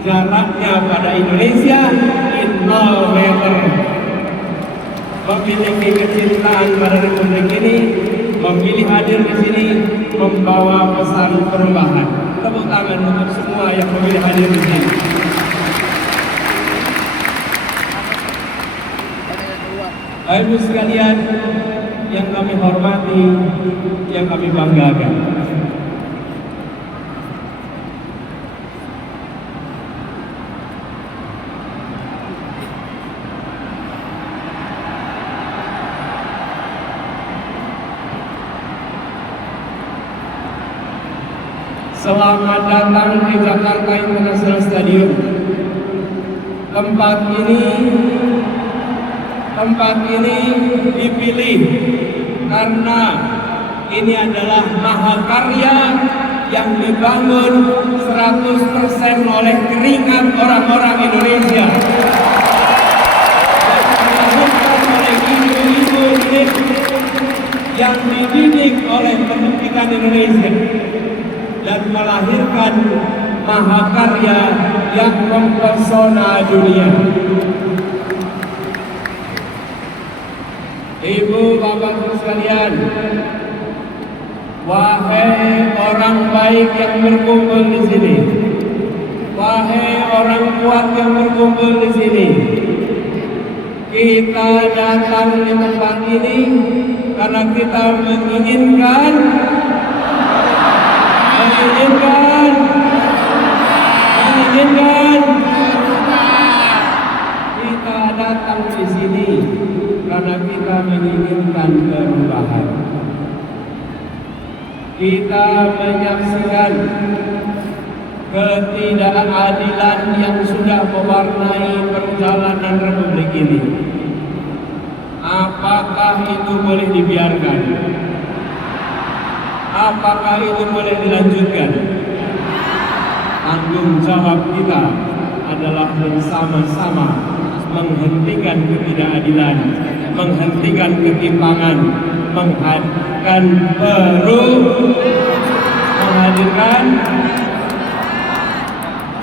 jaraknya pada Indonesia 0 meter. Memiliki kecintaan pada Republik ini, memilih hadir di sini, membawa pesan perubahan. Tepuk tangan untuk semua yang memilih hadir di sini. Bapak Ibu sekalian yang kami hormati, yang kami banggakan, selamat datang di Jakarta International Stadium. Tempat ini dipilih karena ini adalah mahakarya yang dibangun 100% oleh keringat orang-orang Indonesia. Oleh ibu-ibu yang dididik oleh pendidikan Indonesia dan melahirkan mahakarya yang mempesona dunia. Ibu, bapak sekalian, wahai orang baik yang berkumpul di sini, wahai orang kuat yang berkumpul di sini, kita datang di tempat ini karena kita menginginkan kita datang di sini karena kita menginginkan perubahan. Kita menyaksikan ketidakadilan yang sudah mewarnai perjalanan Republik ini. Apakah itu boleh dibiarkan? Apakah itu boleh dilanjutkan? Tanggung jawab kita adalah bersama-sama menghentikan ketidakadilan, menghentikan ketimpangan, menghadirkan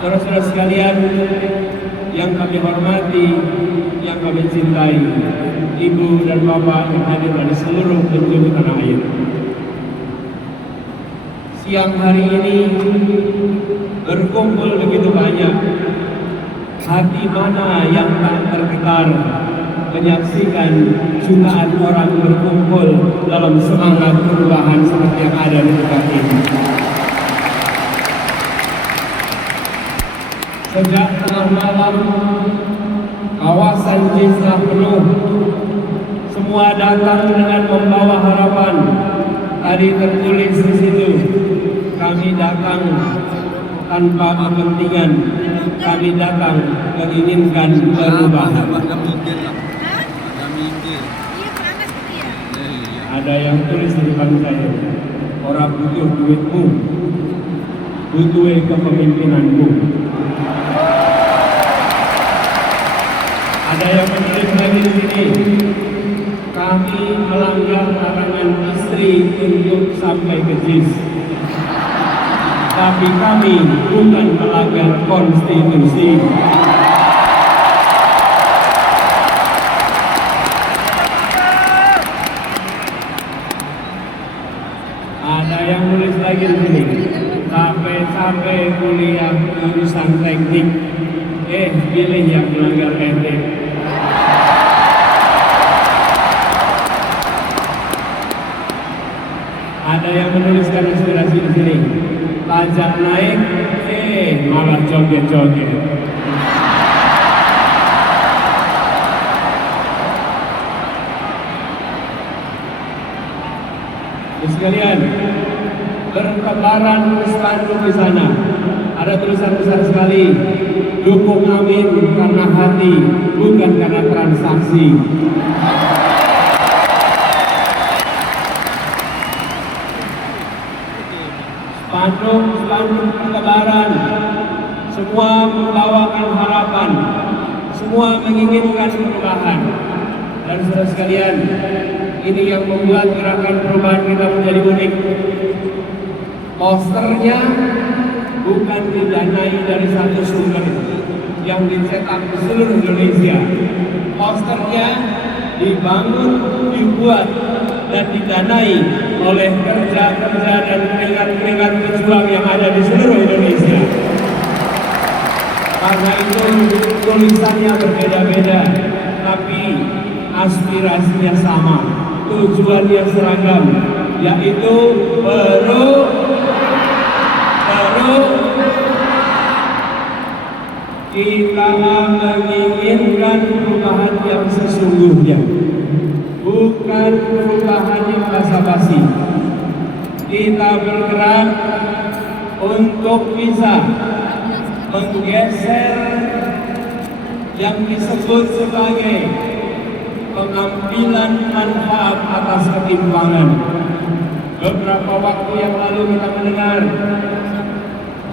saudara-saudara sekalian yang kami hormati, yang kami cintai, ibu dan bapak yang hadir dari seluruh penjuru tanah air. Siang hari ini berkumpul begitu banyak. Hati mana yang tak tergetar menyaksikan jutaan orang berkumpul dalam semangat perubahan seperti yang ada di tempat ini. Sejak tengah malam, kawasan Jizna penuh. Semua datang dengan membawa harapan. Tadi tertulis di situ, kami datang tanpa kepentingan, kami datang menginginkan perubahan. Ada yang tulis di depan saya, orang butuh duitmu, butuh kepemimpinanmu. Ada yang menulis lagi di sini, kami melanggar larangan istri untuk sampai ke JIS. Tapi kami bukan melanggar konstitusi. Ada yang nulis lagi di sini, sampai kuliah jurusan teknik, pilih yang melanggar etik. Ada yang menuliskan inspirasi di sini, pajak naik, malah joget-joget. Sekalian, bertebaran spanduk di sana. Ada tulisan besar sekali, dukung Amin karena hati, bukan karena transaksi. Spanduk bertebaran, semua membawakan harapan, semua menginginkan perubahan. Dan saudara sekalian, ini yang membuat gerakan perubahan kita menjadi unik. Posternya bukan didanai dari satu sumber yang dicetak di seluruh Indonesia. Posternya dibangun, dibuat, dan didanai oleh kerja-kerja dan keringat-keringat pejuang yang ada di seluruh Indonesia. Karena itu tulisannya berbeda-beda, tapi aspirasinya sama, tujuannya seragam, yaitu kita menginginkan perubahan yang sesungguhnya, bukan perubahan yang basa-basi. Kita bergerak untuk bisa menggeser yang disebut sebagai pengambilan manfaat atas ketimpangan. Beberapa waktu yang lalu kita mendengar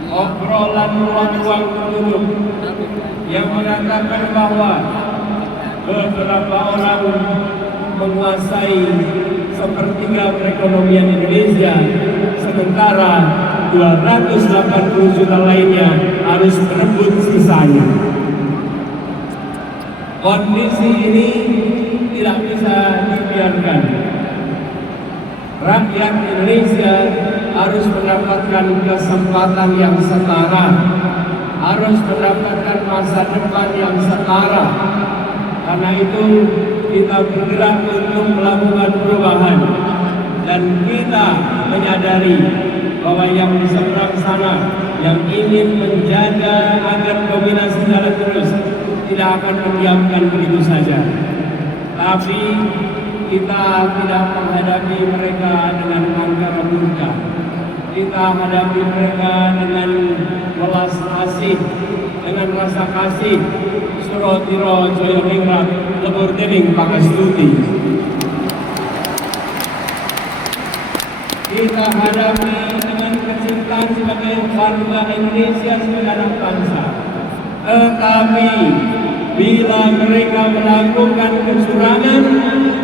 obrolan ruang-ruang tertutup yang mengatakan bahwa beberapa orang menguasai sepertiga perekonomian Indonesia, sementara 280 juta lainnya harus berebut sisanya. Kondisi ini tidak bisa dibiarkan. menekankan rakyat Indonesia harus mendapatkan kesempatan yang setara, harus mendapatkan masa depan yang setara. Karena itu kita bergerak untuk melakukan perubahan, dan kita menyadari bahwa yang di seberang sana yang ingin menjaga agar dominasi jalan terus tidak akan mendiamkan begitu saja. Tapi kita tidak menghadapi mereka dengan angkara murka. Kita hadapi mereka dengan welas asih, dengan rasa kasih. Surotiro joyo ningrat lebur dening pangastuti. Kita hadapi dengan kecintaan sebagai warga Indonesia sebagai anak bangsa. Tetapi bila mereka melakukan kecurangan,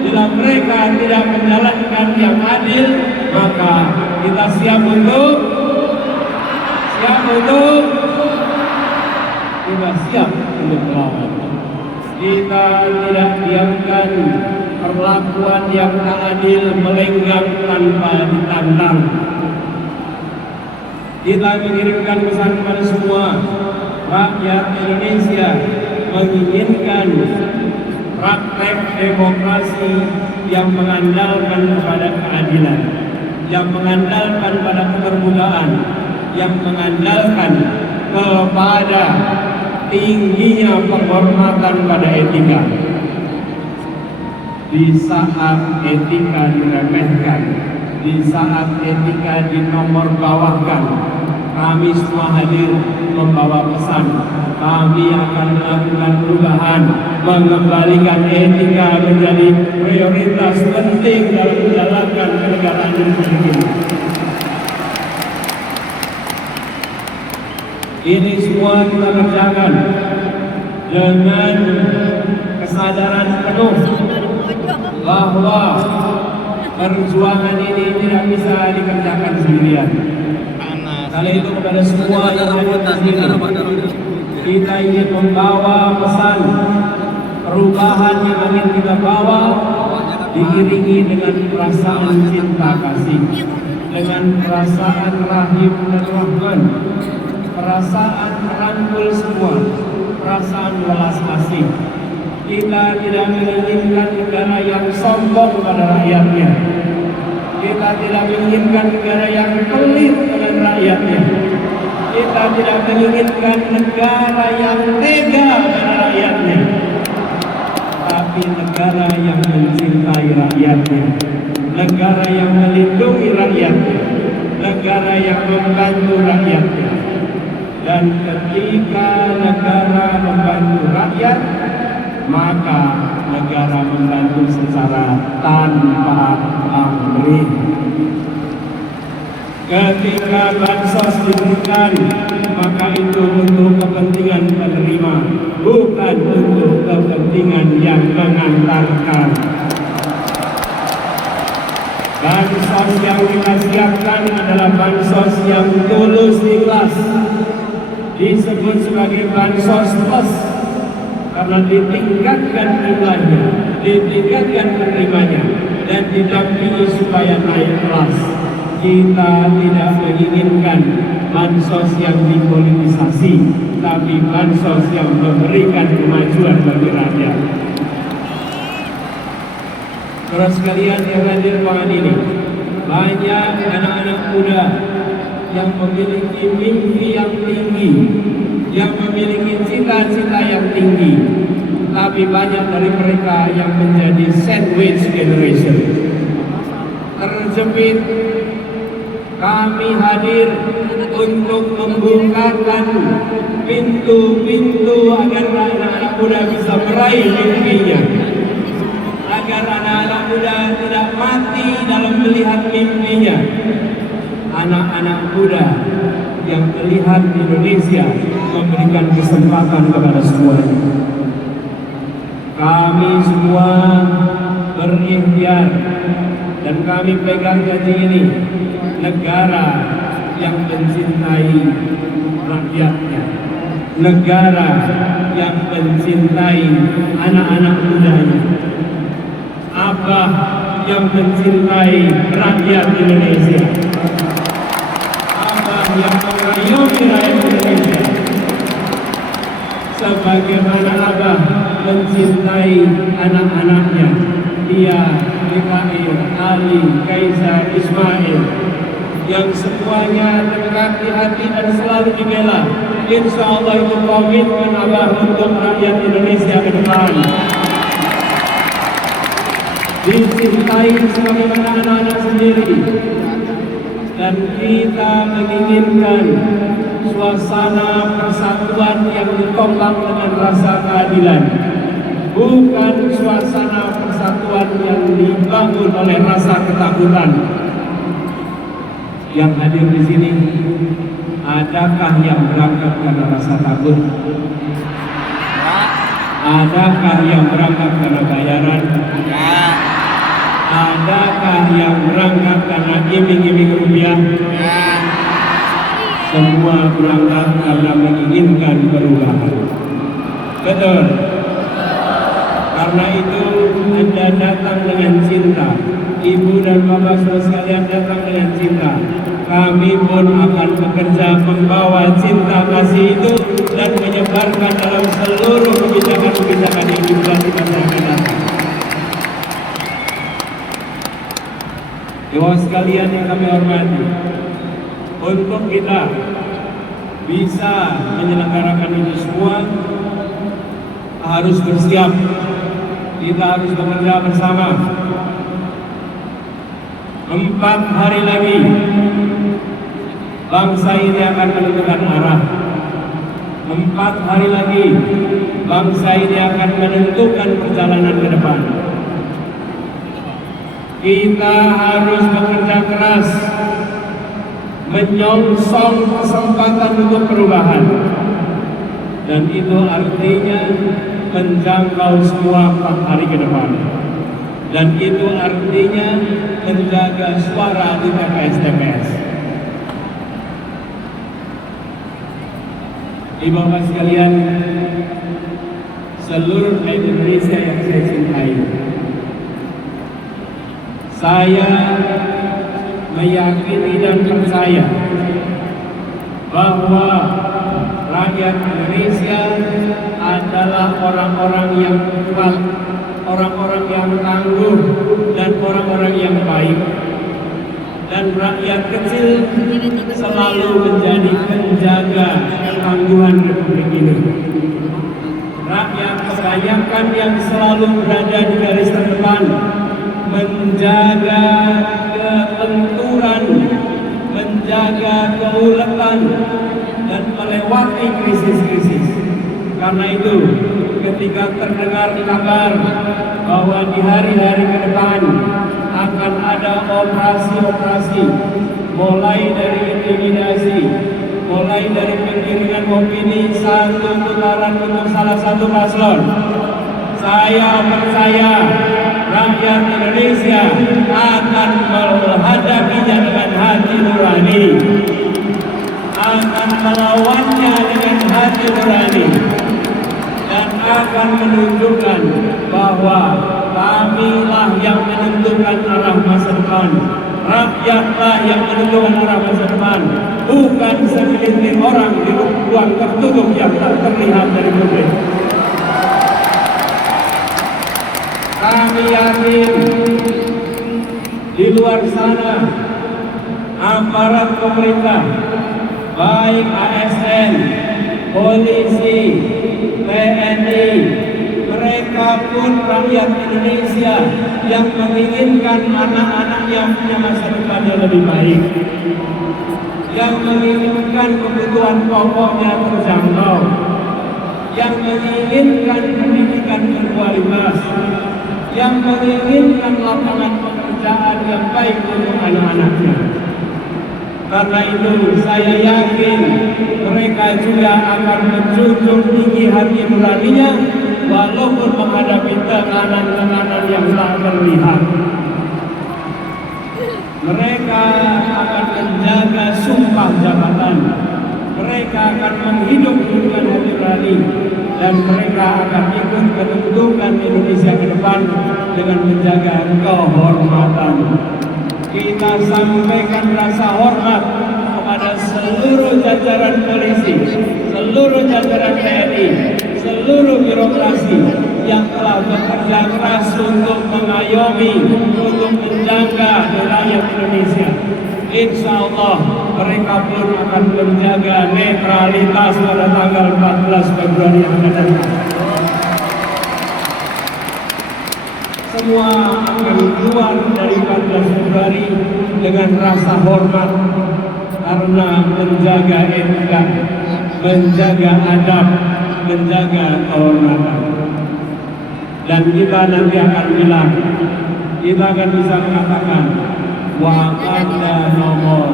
bila mereka tidak menjalankan yang adil, maka kita siap untuk melawan. Kita tidak diamkan perlakuan yang tak adil melenggang tanpa ditantang. Kita mengirimkan pesan kepada semua rakyat Indonesia menginginkan praktek demokrasi yang mengandalkan kepada keadilan, yang mengandalkan pada keterbukaan, yang mengandalkan kepada tingginya penghormatan pada etika. Di saat etika diremehkan, di saat etika dinomorbawakan, kami semua hadir membawa pesan. Kami akan melakukan perubahan, mengembalikan etika menjadi prioritas penting dalam menjalankan kenegaraan Republik ini. Ini semua kita kerjakan dengan kesadaran penuh bahwa perjuangan ini tidak bisa dikerjakan sendirian. Kali itu kepada semua yang hadir di sini, kita ingin membawa pesan perubahan yang ingin kita bawa diiringi dengan perasaan cinta kasih, dengan perasaan rahim dan rahman, perasaan merangkul semua, perasaan welas asih. Kita tidak menginginkan negara yang sombong pada rakyatnya. Kita tidak menginginkan negara yang pelit dengan rakyatnya. Kita tidak menginginkan negara yang tega pada rakyatnya. Tapi negara yang mencintai rakyatnya, negara yang melindungi rakyatnya, negara yang membantu rakyatnya. Dan ketika negara membantu rakyat, maka negara membantu secara tanpa pamrih. Ketika bansos diberikan, maka itu untuk kepentingan penerima, bukan untuk kepentingan yang mengantarkan. Bansos yang kita siapkan adalah bansos yang tulus ikhlas, disebut sebagai bansos plus, karena ditingkatkan jumlahnya, ditingkatkan penerimanya, dan didampingi supaya naik kelas. Kita tidak menginginkan bansos yang dipolitisasi, tapi bansos yang memberikan kemajuan bagi rakyat. Saudara sekalian yang hadir malam ini, banyak anak-anak muda yang memiliki mimpi yang tinggi, yang memiliki cita-cita yang tinggi, tapi banyak dari mereka yang menjadi sandwich generation, terjepit. Kami hadir untuk membukakan pintu-pintu agar anak-anak muda bisa meraih mimpinya, agar anak-anak muda tidak mati dalam melihat mimpinya. Anak-anak muda yang melihat Indonesia memberikan kesempatan kepada semuanya. Kami semua berikhtiar dan kami pegang janji ini, negara yang mencintai rakyatnya, negara yang mencintai anak-anak mudanya. abah yang mencintai rakyat Indonesia, abah yang mengayomi rakyat Indonesia, sebagaimana abah mencintai anak-anaknya, dia, Mikhail, Ali, Kaisar, Ismail, yang semuanya dekat di hati dan selalu dibela. Insya Allah itu komitmen abah untuk rakyat Indonesia ke depan. Dicintai sebagaimana anak-anak sendiri, dan kita menginginkan suasana persatuan yang ditopang dengan rasa keadilan, bukan suasana persatuan yang dibangun oleh rasa ketakutan. Yang hadir di sini, adakah yang berangkat karena rasa takut? Adakah yang berangkat karena bayaran? Adakah yang berangkat karena iming-iming rupiah? Semua berangkat karena menginginkan perubahan. Betul. Karena itu Anda datang dengan cinta, Ibu dan Bapak saudara sekalian datang dengan cinta. Kami pun akan bekerja membawa cinta kasih itu dan menyebarkan dalam seluruh kebijakan-kebijakan yang dibuat di masa yang akan datang. Dewa sekalian yang kami hormati, untuk kita bisa menyelenggarakan ini semua harus bersiap. Kita harus bekerja bersama. 4 hari lagi bangsa ini akan menentukan arah. 4 hari lagi bangsa ini akan menentukan perjalanan ke depan. Kita harus bekerja keras menyongsong kesempatan untuk perubahan, dan itu artinya menjangkau semua 4 hari ke depan, dan itu artinya menjaga suara di TPS-TPS. Ibu bapak sekalian, seluruh Indonesia yang saya cintai, saya meyakini dan percaya bahwa rakyat Indonesia adalah orang-orang yang kuat, orang-orang yang tangguh, dan orang-orang yang baik. Dan rakyat kecil selalu menjadi penjaga ketangguhan Republik ini. Rakyat kebanyakan yang selalu berada di garis terdepan, menjaga kelenturan, menjaga keuletan, dan melewati krisis-krisis. Karena itu, ketika terdengar kabar bahwa di hari-hari ke depan akan ada operasi-operasi, mulai dari intimidasi, mulai dari penggiringan opini satu putaran untuk salah satu paslon, saya percaya rakyat Indonesia akan menghadapinya dengan hati nurani, akan melawannya dengan hati nurani, dan akan menunjukkan bahwa kamilah yang menentukan arah masa depan. Rakyatlah yang menentukan arah masa depan, bukan segelintir orang di ruang tertutup yang tak terlihat dari publik. Kami yakin di luar sana aparat pemerintah, baik ASN, polisi, TNI, mereka pun rakyat Indonesia yang menginginkan anak-anaknya punya masa depan yang lebih baik, yang menginginkan kebutuhan pokoknya terjangkau, yang menginginkan pendidikan berkualitas, yang menginginkan lapangan pekerjaan yang baik untuk anak-anaknya. Karena itu saya yakin mereka juga akan menjunjung tinggi hati nuraninya walaupun menghadapi tekanan-tekanan yang tak terlihat. Mereka akan menjaga sumpah jabatan. Mereka akan menghidupkan hati nurani dan mereka akan ikut menentukan Indonesia ke depan dengan menjaga kehormatan. Kita sampaikan rasa hormat kepada seluruh jajaran polisi, seluruh jajaran TNI, seluruh birokrasi yang telah bekerja keras untuk mengayomi, untuk menjaga rakyat Indonesia. Insya Allah mereka pun akan menjaga netralitas pada tanggal 14 Februari yang akan datang. Semua akan keluar dari 14 Februari dengan rasa hormat karena menjaga etika, menjaga adab, menjaga kehormatan. Dan kita nanti akan bilang, kita akan bisa mengatakan Wakanda nomor,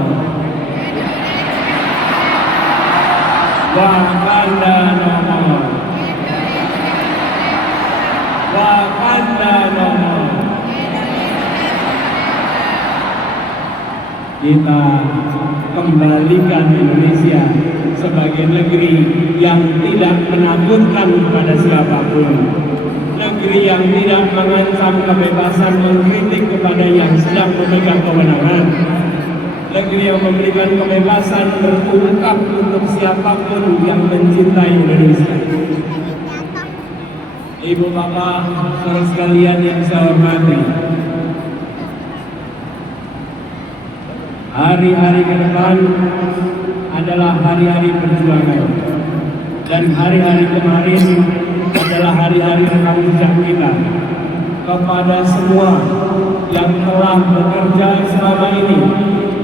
Wakanda nomor, Wakanda nomor. Kita kembalikan Indonesia sebagai negeri yang tidak menakutkan kepada siapapun, negeri yang tidak mengancam kebebasan mengkritik kepada yang sedang memegang kewenangan, negeri yang memberikan kebebasan berungkap untuk siapapun yang mencintai Indonesia. Ibu bapak, saudara sekalian yang saya hormati, hari-hari ke depan adalah hari-hari perjuangan, dan hari-hari kemarin adalah hari-hari rekam jejak kita. Kepada semua yang telah bekerja selama ini,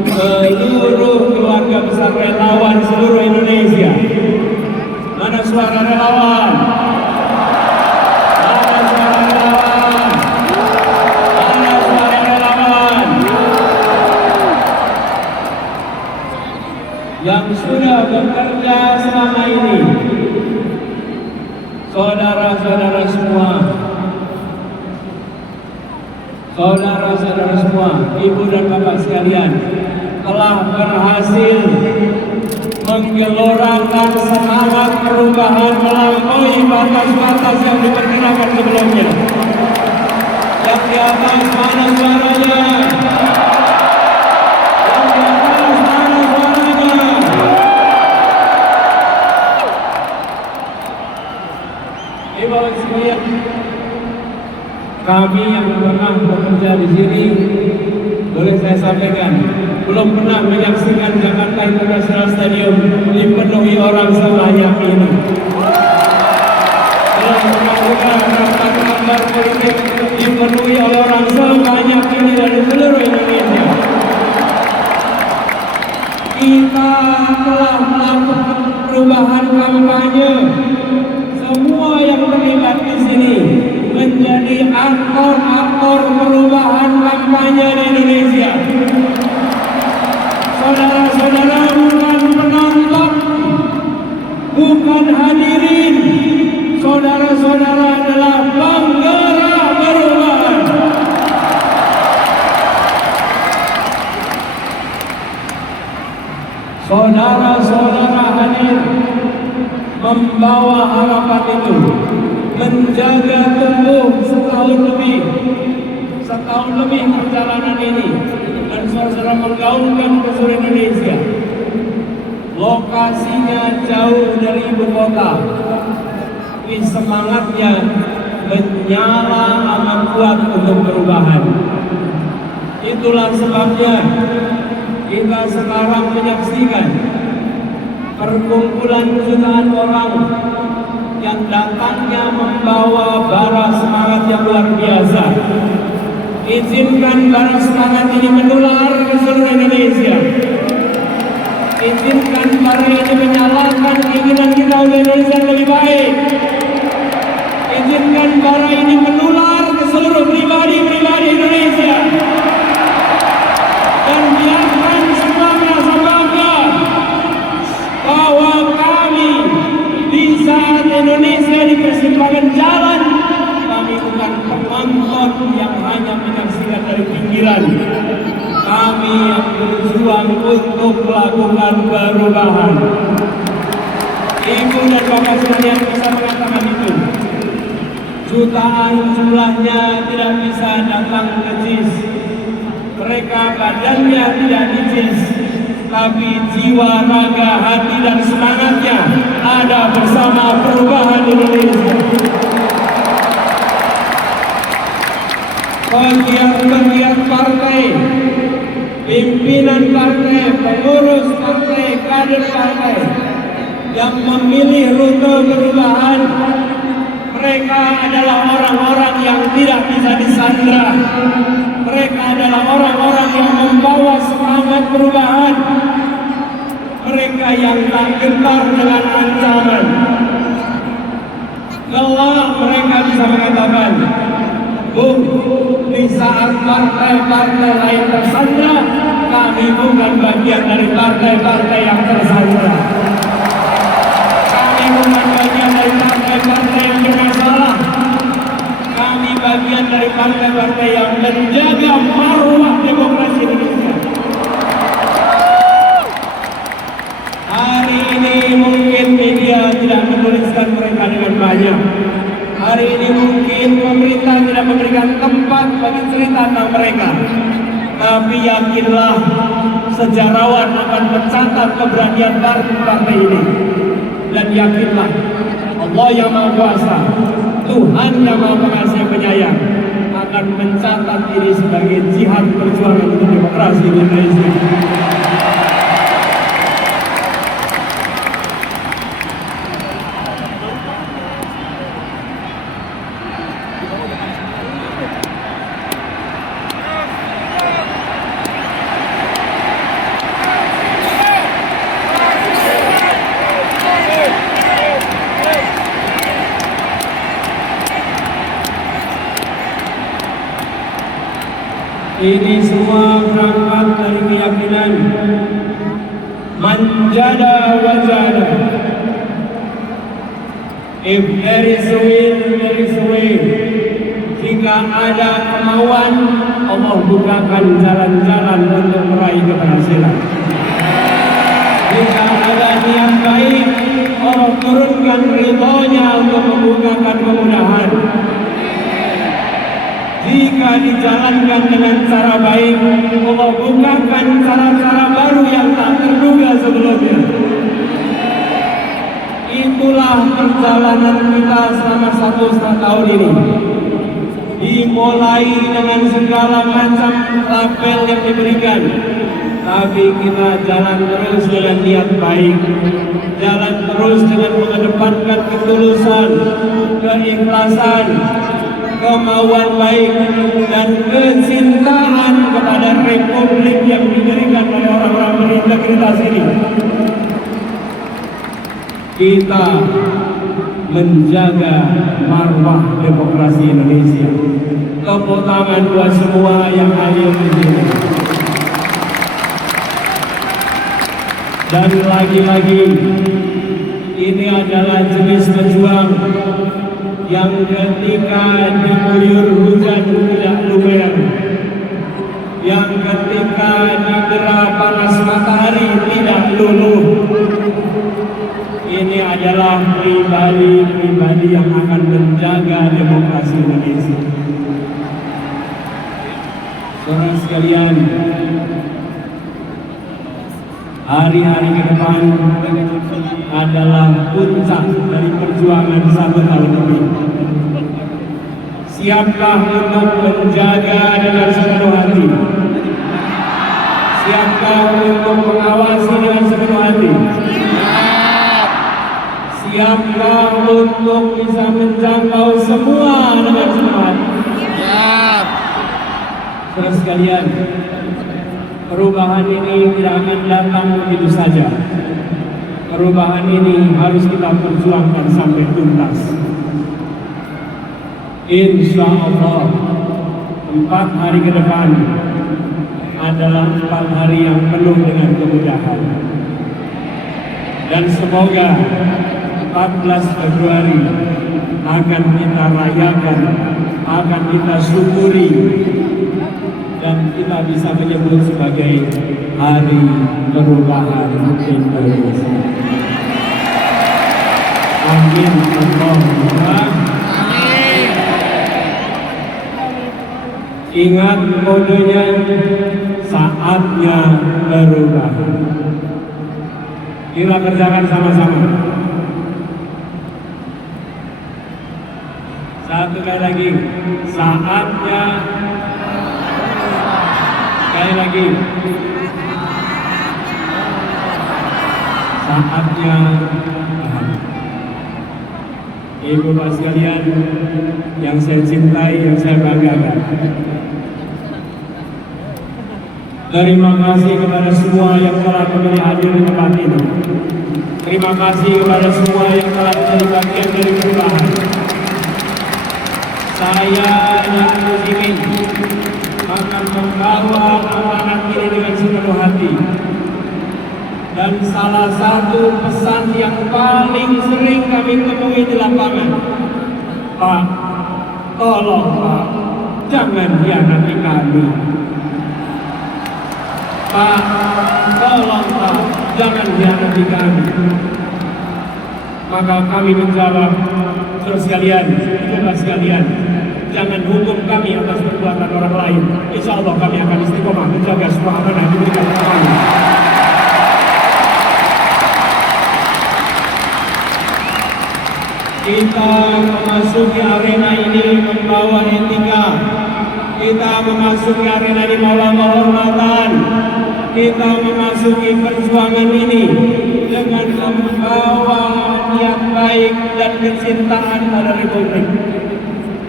seluruh keluarga besar relawan seluruh Indonesia, mana suara relawan? Mana suara relawan? Mana suara relawan? Yang sudah bekerja selama ini, saudara-saudara semua, saudara-saudara semua, ibu dan bapak sekalian, telah berhasil menggelorakan semangat perubahan melampaui batas-batas yang diperkirakan sebelumnya. Yang di atas mana suaranya? Yang di atas mana suaranya? Ibu sekalian, kami yang pernah bekerja di sini, boleh saya sampaikan, belum pernah menyaksikan Jakarta International Stadium dipenuhi orang sebanyak ini. Belum pernah juga rapat kabar politik dipenuhi oleh orang sebanyak ini dari seluruh Indonesia. Kita telah melakukan perubahan kampanye. Semua yang terlibat di sini menjadi aktor-aktor perubahan kampanye di Indonesia. Saudara-saudara bukan penonton, bukan hadirin. Saudara-saudara adalah penggerak perubahan. Saudara-saudara hadir membawa harapan itu, menjaga tumbuh setahun lebih perjalanan ini, dan saudara menggaungkan ke seluruh Indonesia. Lokasinya jauh dari ibu kota, tapi semangatnya menyala amat kuat untuk perubahan. Itulah sebabnya kita sekarang menyaksikan perkumpulan jutaan orang yang datangnya membawa bara semangat yang luar biasa. Izinkan bara semangat ini menular ke seluruh Indonesia. Izinkan bara ini menyalakan keinginan kita untuk Indonesia lebih baik. Izinkan bara ini menular ke seluruh pribadi-pribadi Indonesia. Dan biarkan semua merasa bangga bahwa kami di saat Indonesia di persimpangan jalan, kami bukan penonton yang hanya menyaksikan dari pinggiran. Kami yang berjuang untuk melakukan perubahan. Ibu dan bapak sekalian bisa mengatakan jutaan jumlahnya tidak bisa datang ke JIS. Mereka badannya tidak di JIS, tapi jiwa, raga, hati dan semangatnya ada bersama Perubahan Indonesia. Pegiat-pegiat partai, pimpinan partai, pengurus partai, kader partai yang memilih rute perubahan, mereka adalah orang-orang yang tidak bisa disandra. Mereka adalah orang-orang yang membawa semangat perubahan. Mereka yang tak gentar dengan ancaman. Kelak mereka bisa mengatakan, Bung, di saat partai-partai lain tersandra, kami bukan bagian dari partai-partai yang tersandra. Kami bukan bagian dari partai-partai yang bermasalah. Kami bagian dari partai-partai yang menjaga marwah demokrasi Indonesia. Hari ini mungkin media tidak menuliskan mereka dengan banyak. Hari ini mungkin pemerintah tidak memberikan tempat bagi cerita tentang mereka. Tapi yakinlah, sejarawan akan mencatat keberanian partai ini. Dan yakinlah, Allah yang Maha Kuasa, Tuhan yang Maha Pengasih Penyayang akan mencatat ini sebagai jihad perjuangan untuk demokrasi Indonesia. Ini semua berangkat dari keyakinan manjada wajada. If there is a will, there is a way. Jika ada kemauan, Allah bukakan jalan-jalan untuk meraih keberhasilan. Jika ada niat baik, Allah turunkan ridhonya untuk membukakan kemudahan. Jika dijalankan dengan cara baik, Allah bukakan cara-cara baru yang tak terduga sebelumnya. Itulah perjalanan kita selama 1,5 tahun ini. Dimulai dengan segala macam label yang diberikan, tapi kita jalan terus dengan niat baik, jalan terus dengan mengedepankan ketulusan, keikhlasan, kemauan baik, dan kecintaan kepada republik yang diberikan oleh orang-orang berintegritas ini. Kita menjaga marwah demokrasi Indonesia. Tepuk tangan buat semua yang hadir di sini. Dan lagi-lagi, ini adalah jenis pejuang yang ketika diguyur hujan tidak lumer, yang ketika didera panas matahari tidak luluh. Ini adalah pribadi-pribadi yang akan menjaga demokrasi Indonesia. Saudara sekalian, hari-hari ke depan adalah puncak dari perjuangan 1 tahun ini. Siapkah untuk menjaga dengan sepenuh hati? Siapkah untuk mengawasi dengan sepenuh hati? Siapkah untuk bisa menjangkau semua dengan sepenuh hati? Saudara sekalian, perubahan ini tidak akan datang begitu saja. Perubahan ini harus kita perjuangkan sampai tuntas. Insya Allah, 4 hari ke depan adalah 4 hari yang penuh dengan kemudahan. Dan semoga 14 Februari akan kita rayakan, akan kita syukuri, dan kita bisa menyebut sebagai Hari Perubahan Indonesia. Amin. Allahumma amin. Ingat kodenya, saatnya berubah. Kita kerjakan sama-sama. Satu kali lagi, saatnya. Sekali lagi, saatnya. Ibu bapak sekalian yang saya cintai, yang saya banggakan. Terima kasih kepada semua yang telah kembali hadir di tempat ini. Terima kasih kepada semua yang telah menjadi bagian dari perubahan. Saya yang muslimin akan membawa amanat ini dengan sepenuh hati. Dan salah satu pesan yang paling sering kami temui di lapangan, Pak, tolong Pak, jangan hianati kami. Pak, tolong Pak, jangan hianati kami. Maka kami menjawab, saudara sekalian, ibu sekalian, jangan hukum kami atas perbuatan orang lain. Insya Allah kami akan istiqomah menjaga semua amanah diberikan kepada kami. Kita memasuki arena ini membawa etika. Kita memasuki arena ini membawa kehormatan. Kita memasuki perjuangan ini dengan membawa niat baik dan kecintaan pada Republik.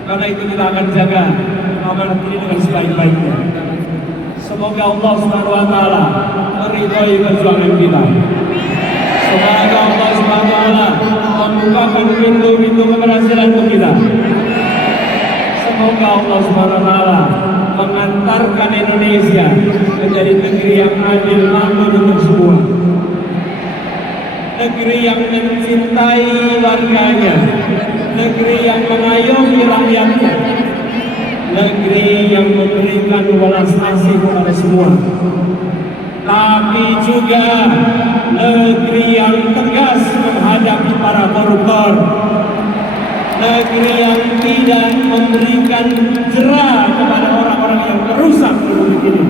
Karena itu kita akan jaga amanat ini dengan sebaik-baiknya. Semoga Allah Subhanahu wa taala meridhai perjuangan kita. Semoga Allah Subhanahu wa taala membukakan pintu-pintu keberhasilan untuk kita. Semoga Allah Subhanahu wa taala mengantarkan Indonesia menjadi negeri yang adil, makmur untuk semua. Negeri yang mencintai warganya, negeri yang mengayomi rakyatnya, negeri yang memberikan welas asih kepada semua. Tapi juga negeri yang tegas menghadapi para koruptor, negeri yang tidak memberikan jera kepada orang-orang yang merusak republik ini,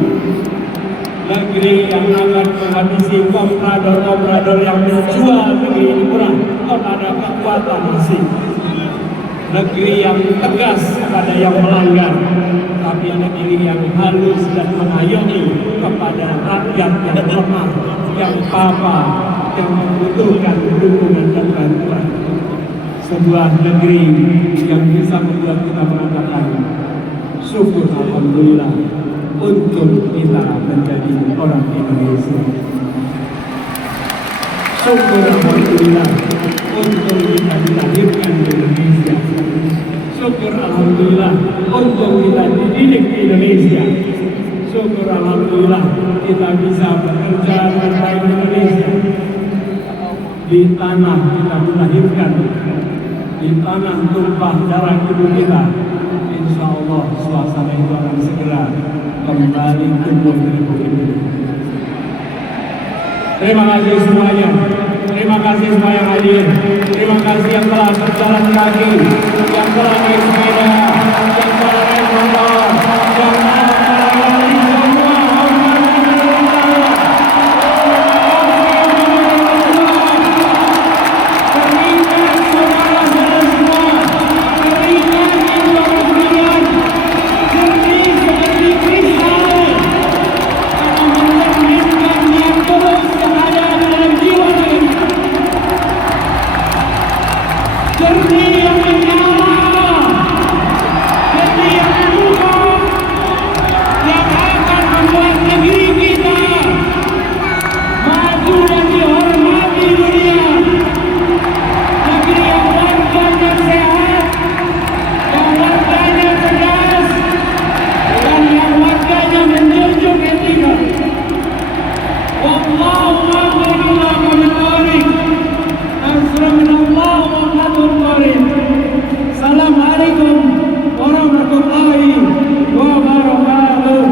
negeri yang akan menghabisi komprador-komprador yang menjual negeri ini murah kepada kekuatan asing, negeri yang tegas kepada yang melanggar, tapi negeri yang halus dan mengayomi kepada rakyat yang lemah, yang papa, yang membutuhkan dukungan dan bantuan. Sebuah negeri yang bisa membuat kita mengatakan syukur alhamdulillah untuk kita menjadi orang Indonesia. Syukur alhamdulillah untuk kita dilahirkan di Indonesia. Syukur alhamdulillah untuk kita dididik di Indonesia. Syukur alhamdulillah kita bisa bekerja dengan baik di Indonesia. Di tanah kita dilahirkan, di tanah tumpah darah ibu kita. Insya Allah suasana itu akan segera kembali tumbuh di Republik ini. Terima kasih semuanya. Terima kasih semua yang hadir. Terima kasih yang telah berjalan kaki, yang telah naik sepeda, yang telah naik motor, yang telah melewati semua hambatan dan rintangan. Teringat saudara-saudara semua, teringat ibu sekalian, jernih seperti kristal, karena mencerminkan niat tulus yang ada dalam jiwa ini. Jernih yang menyala, jernih yang terbuka, yang akan membuat negeri kita maju dan dihormati dunia. Negeri yang warganya sehat, yang warganya cerdas, dan yang warganya menjunjung etika. Wallahu a'lam bishawab. Assalamualaikum warahmatullahi wabarakatuh. Assalamualaikum warahmatullahi wabarakatuh.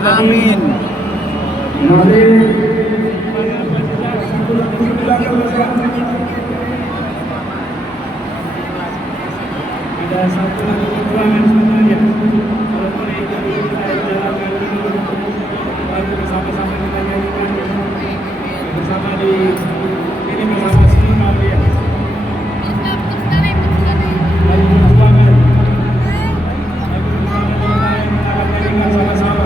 Amin. Mari satu lagi di belakang masyarakat. Ada satu lagi kekurangan sebenarnya. Kalau boleh jadi saya jalankan dulu. Lalu bersama-sama kita nyanyikan bersama di ini bersama semua dia. Lalu perjuangan. Lalu bersama kita yang akan nyanyikan sama-sama.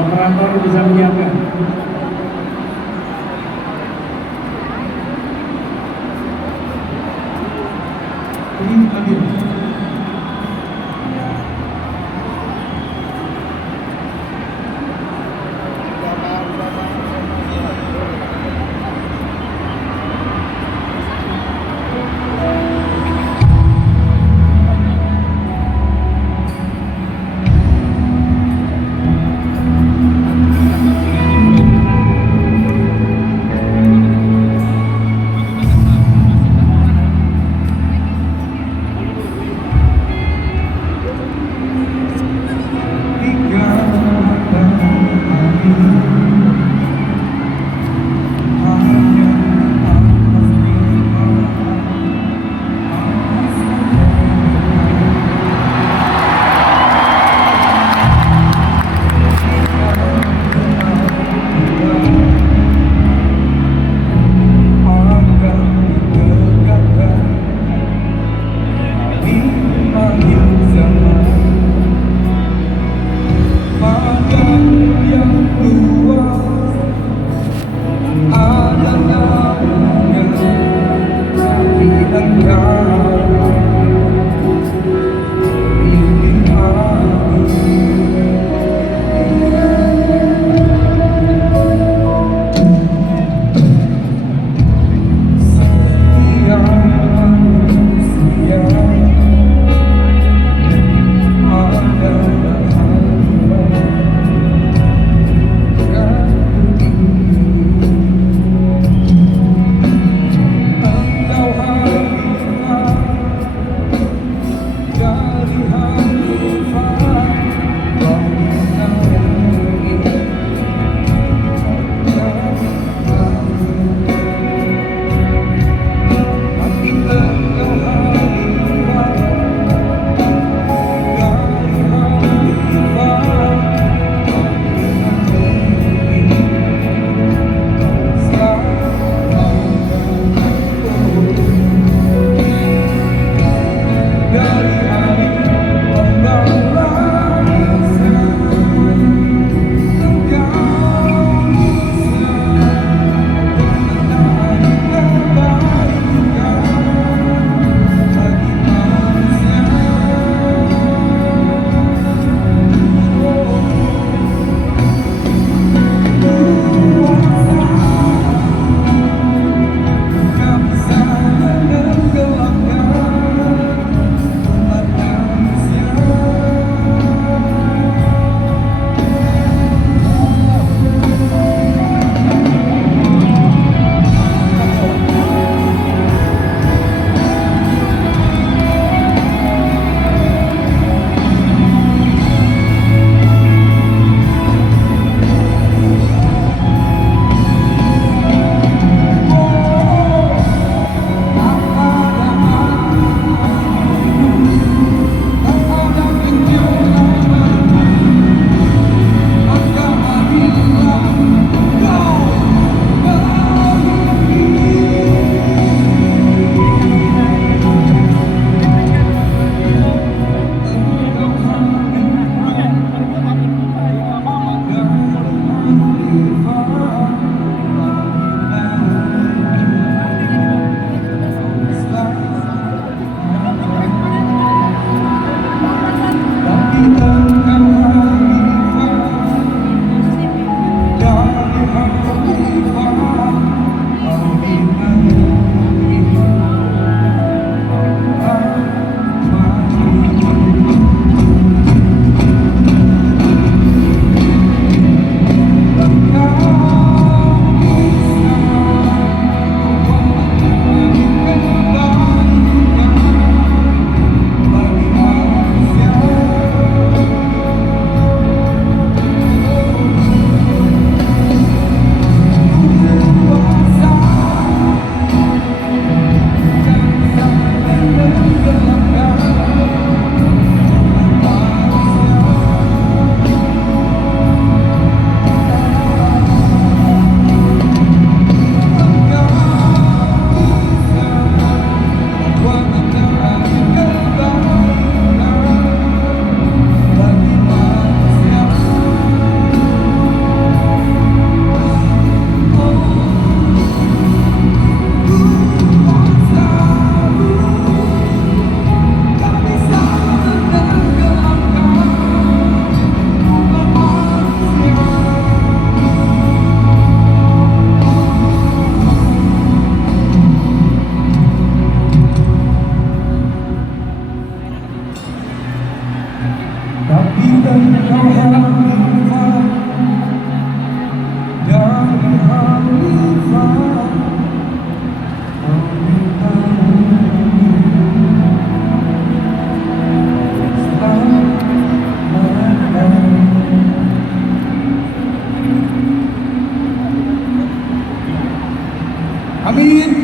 Operator bisa menyiapkan. Ini hadir. Amin.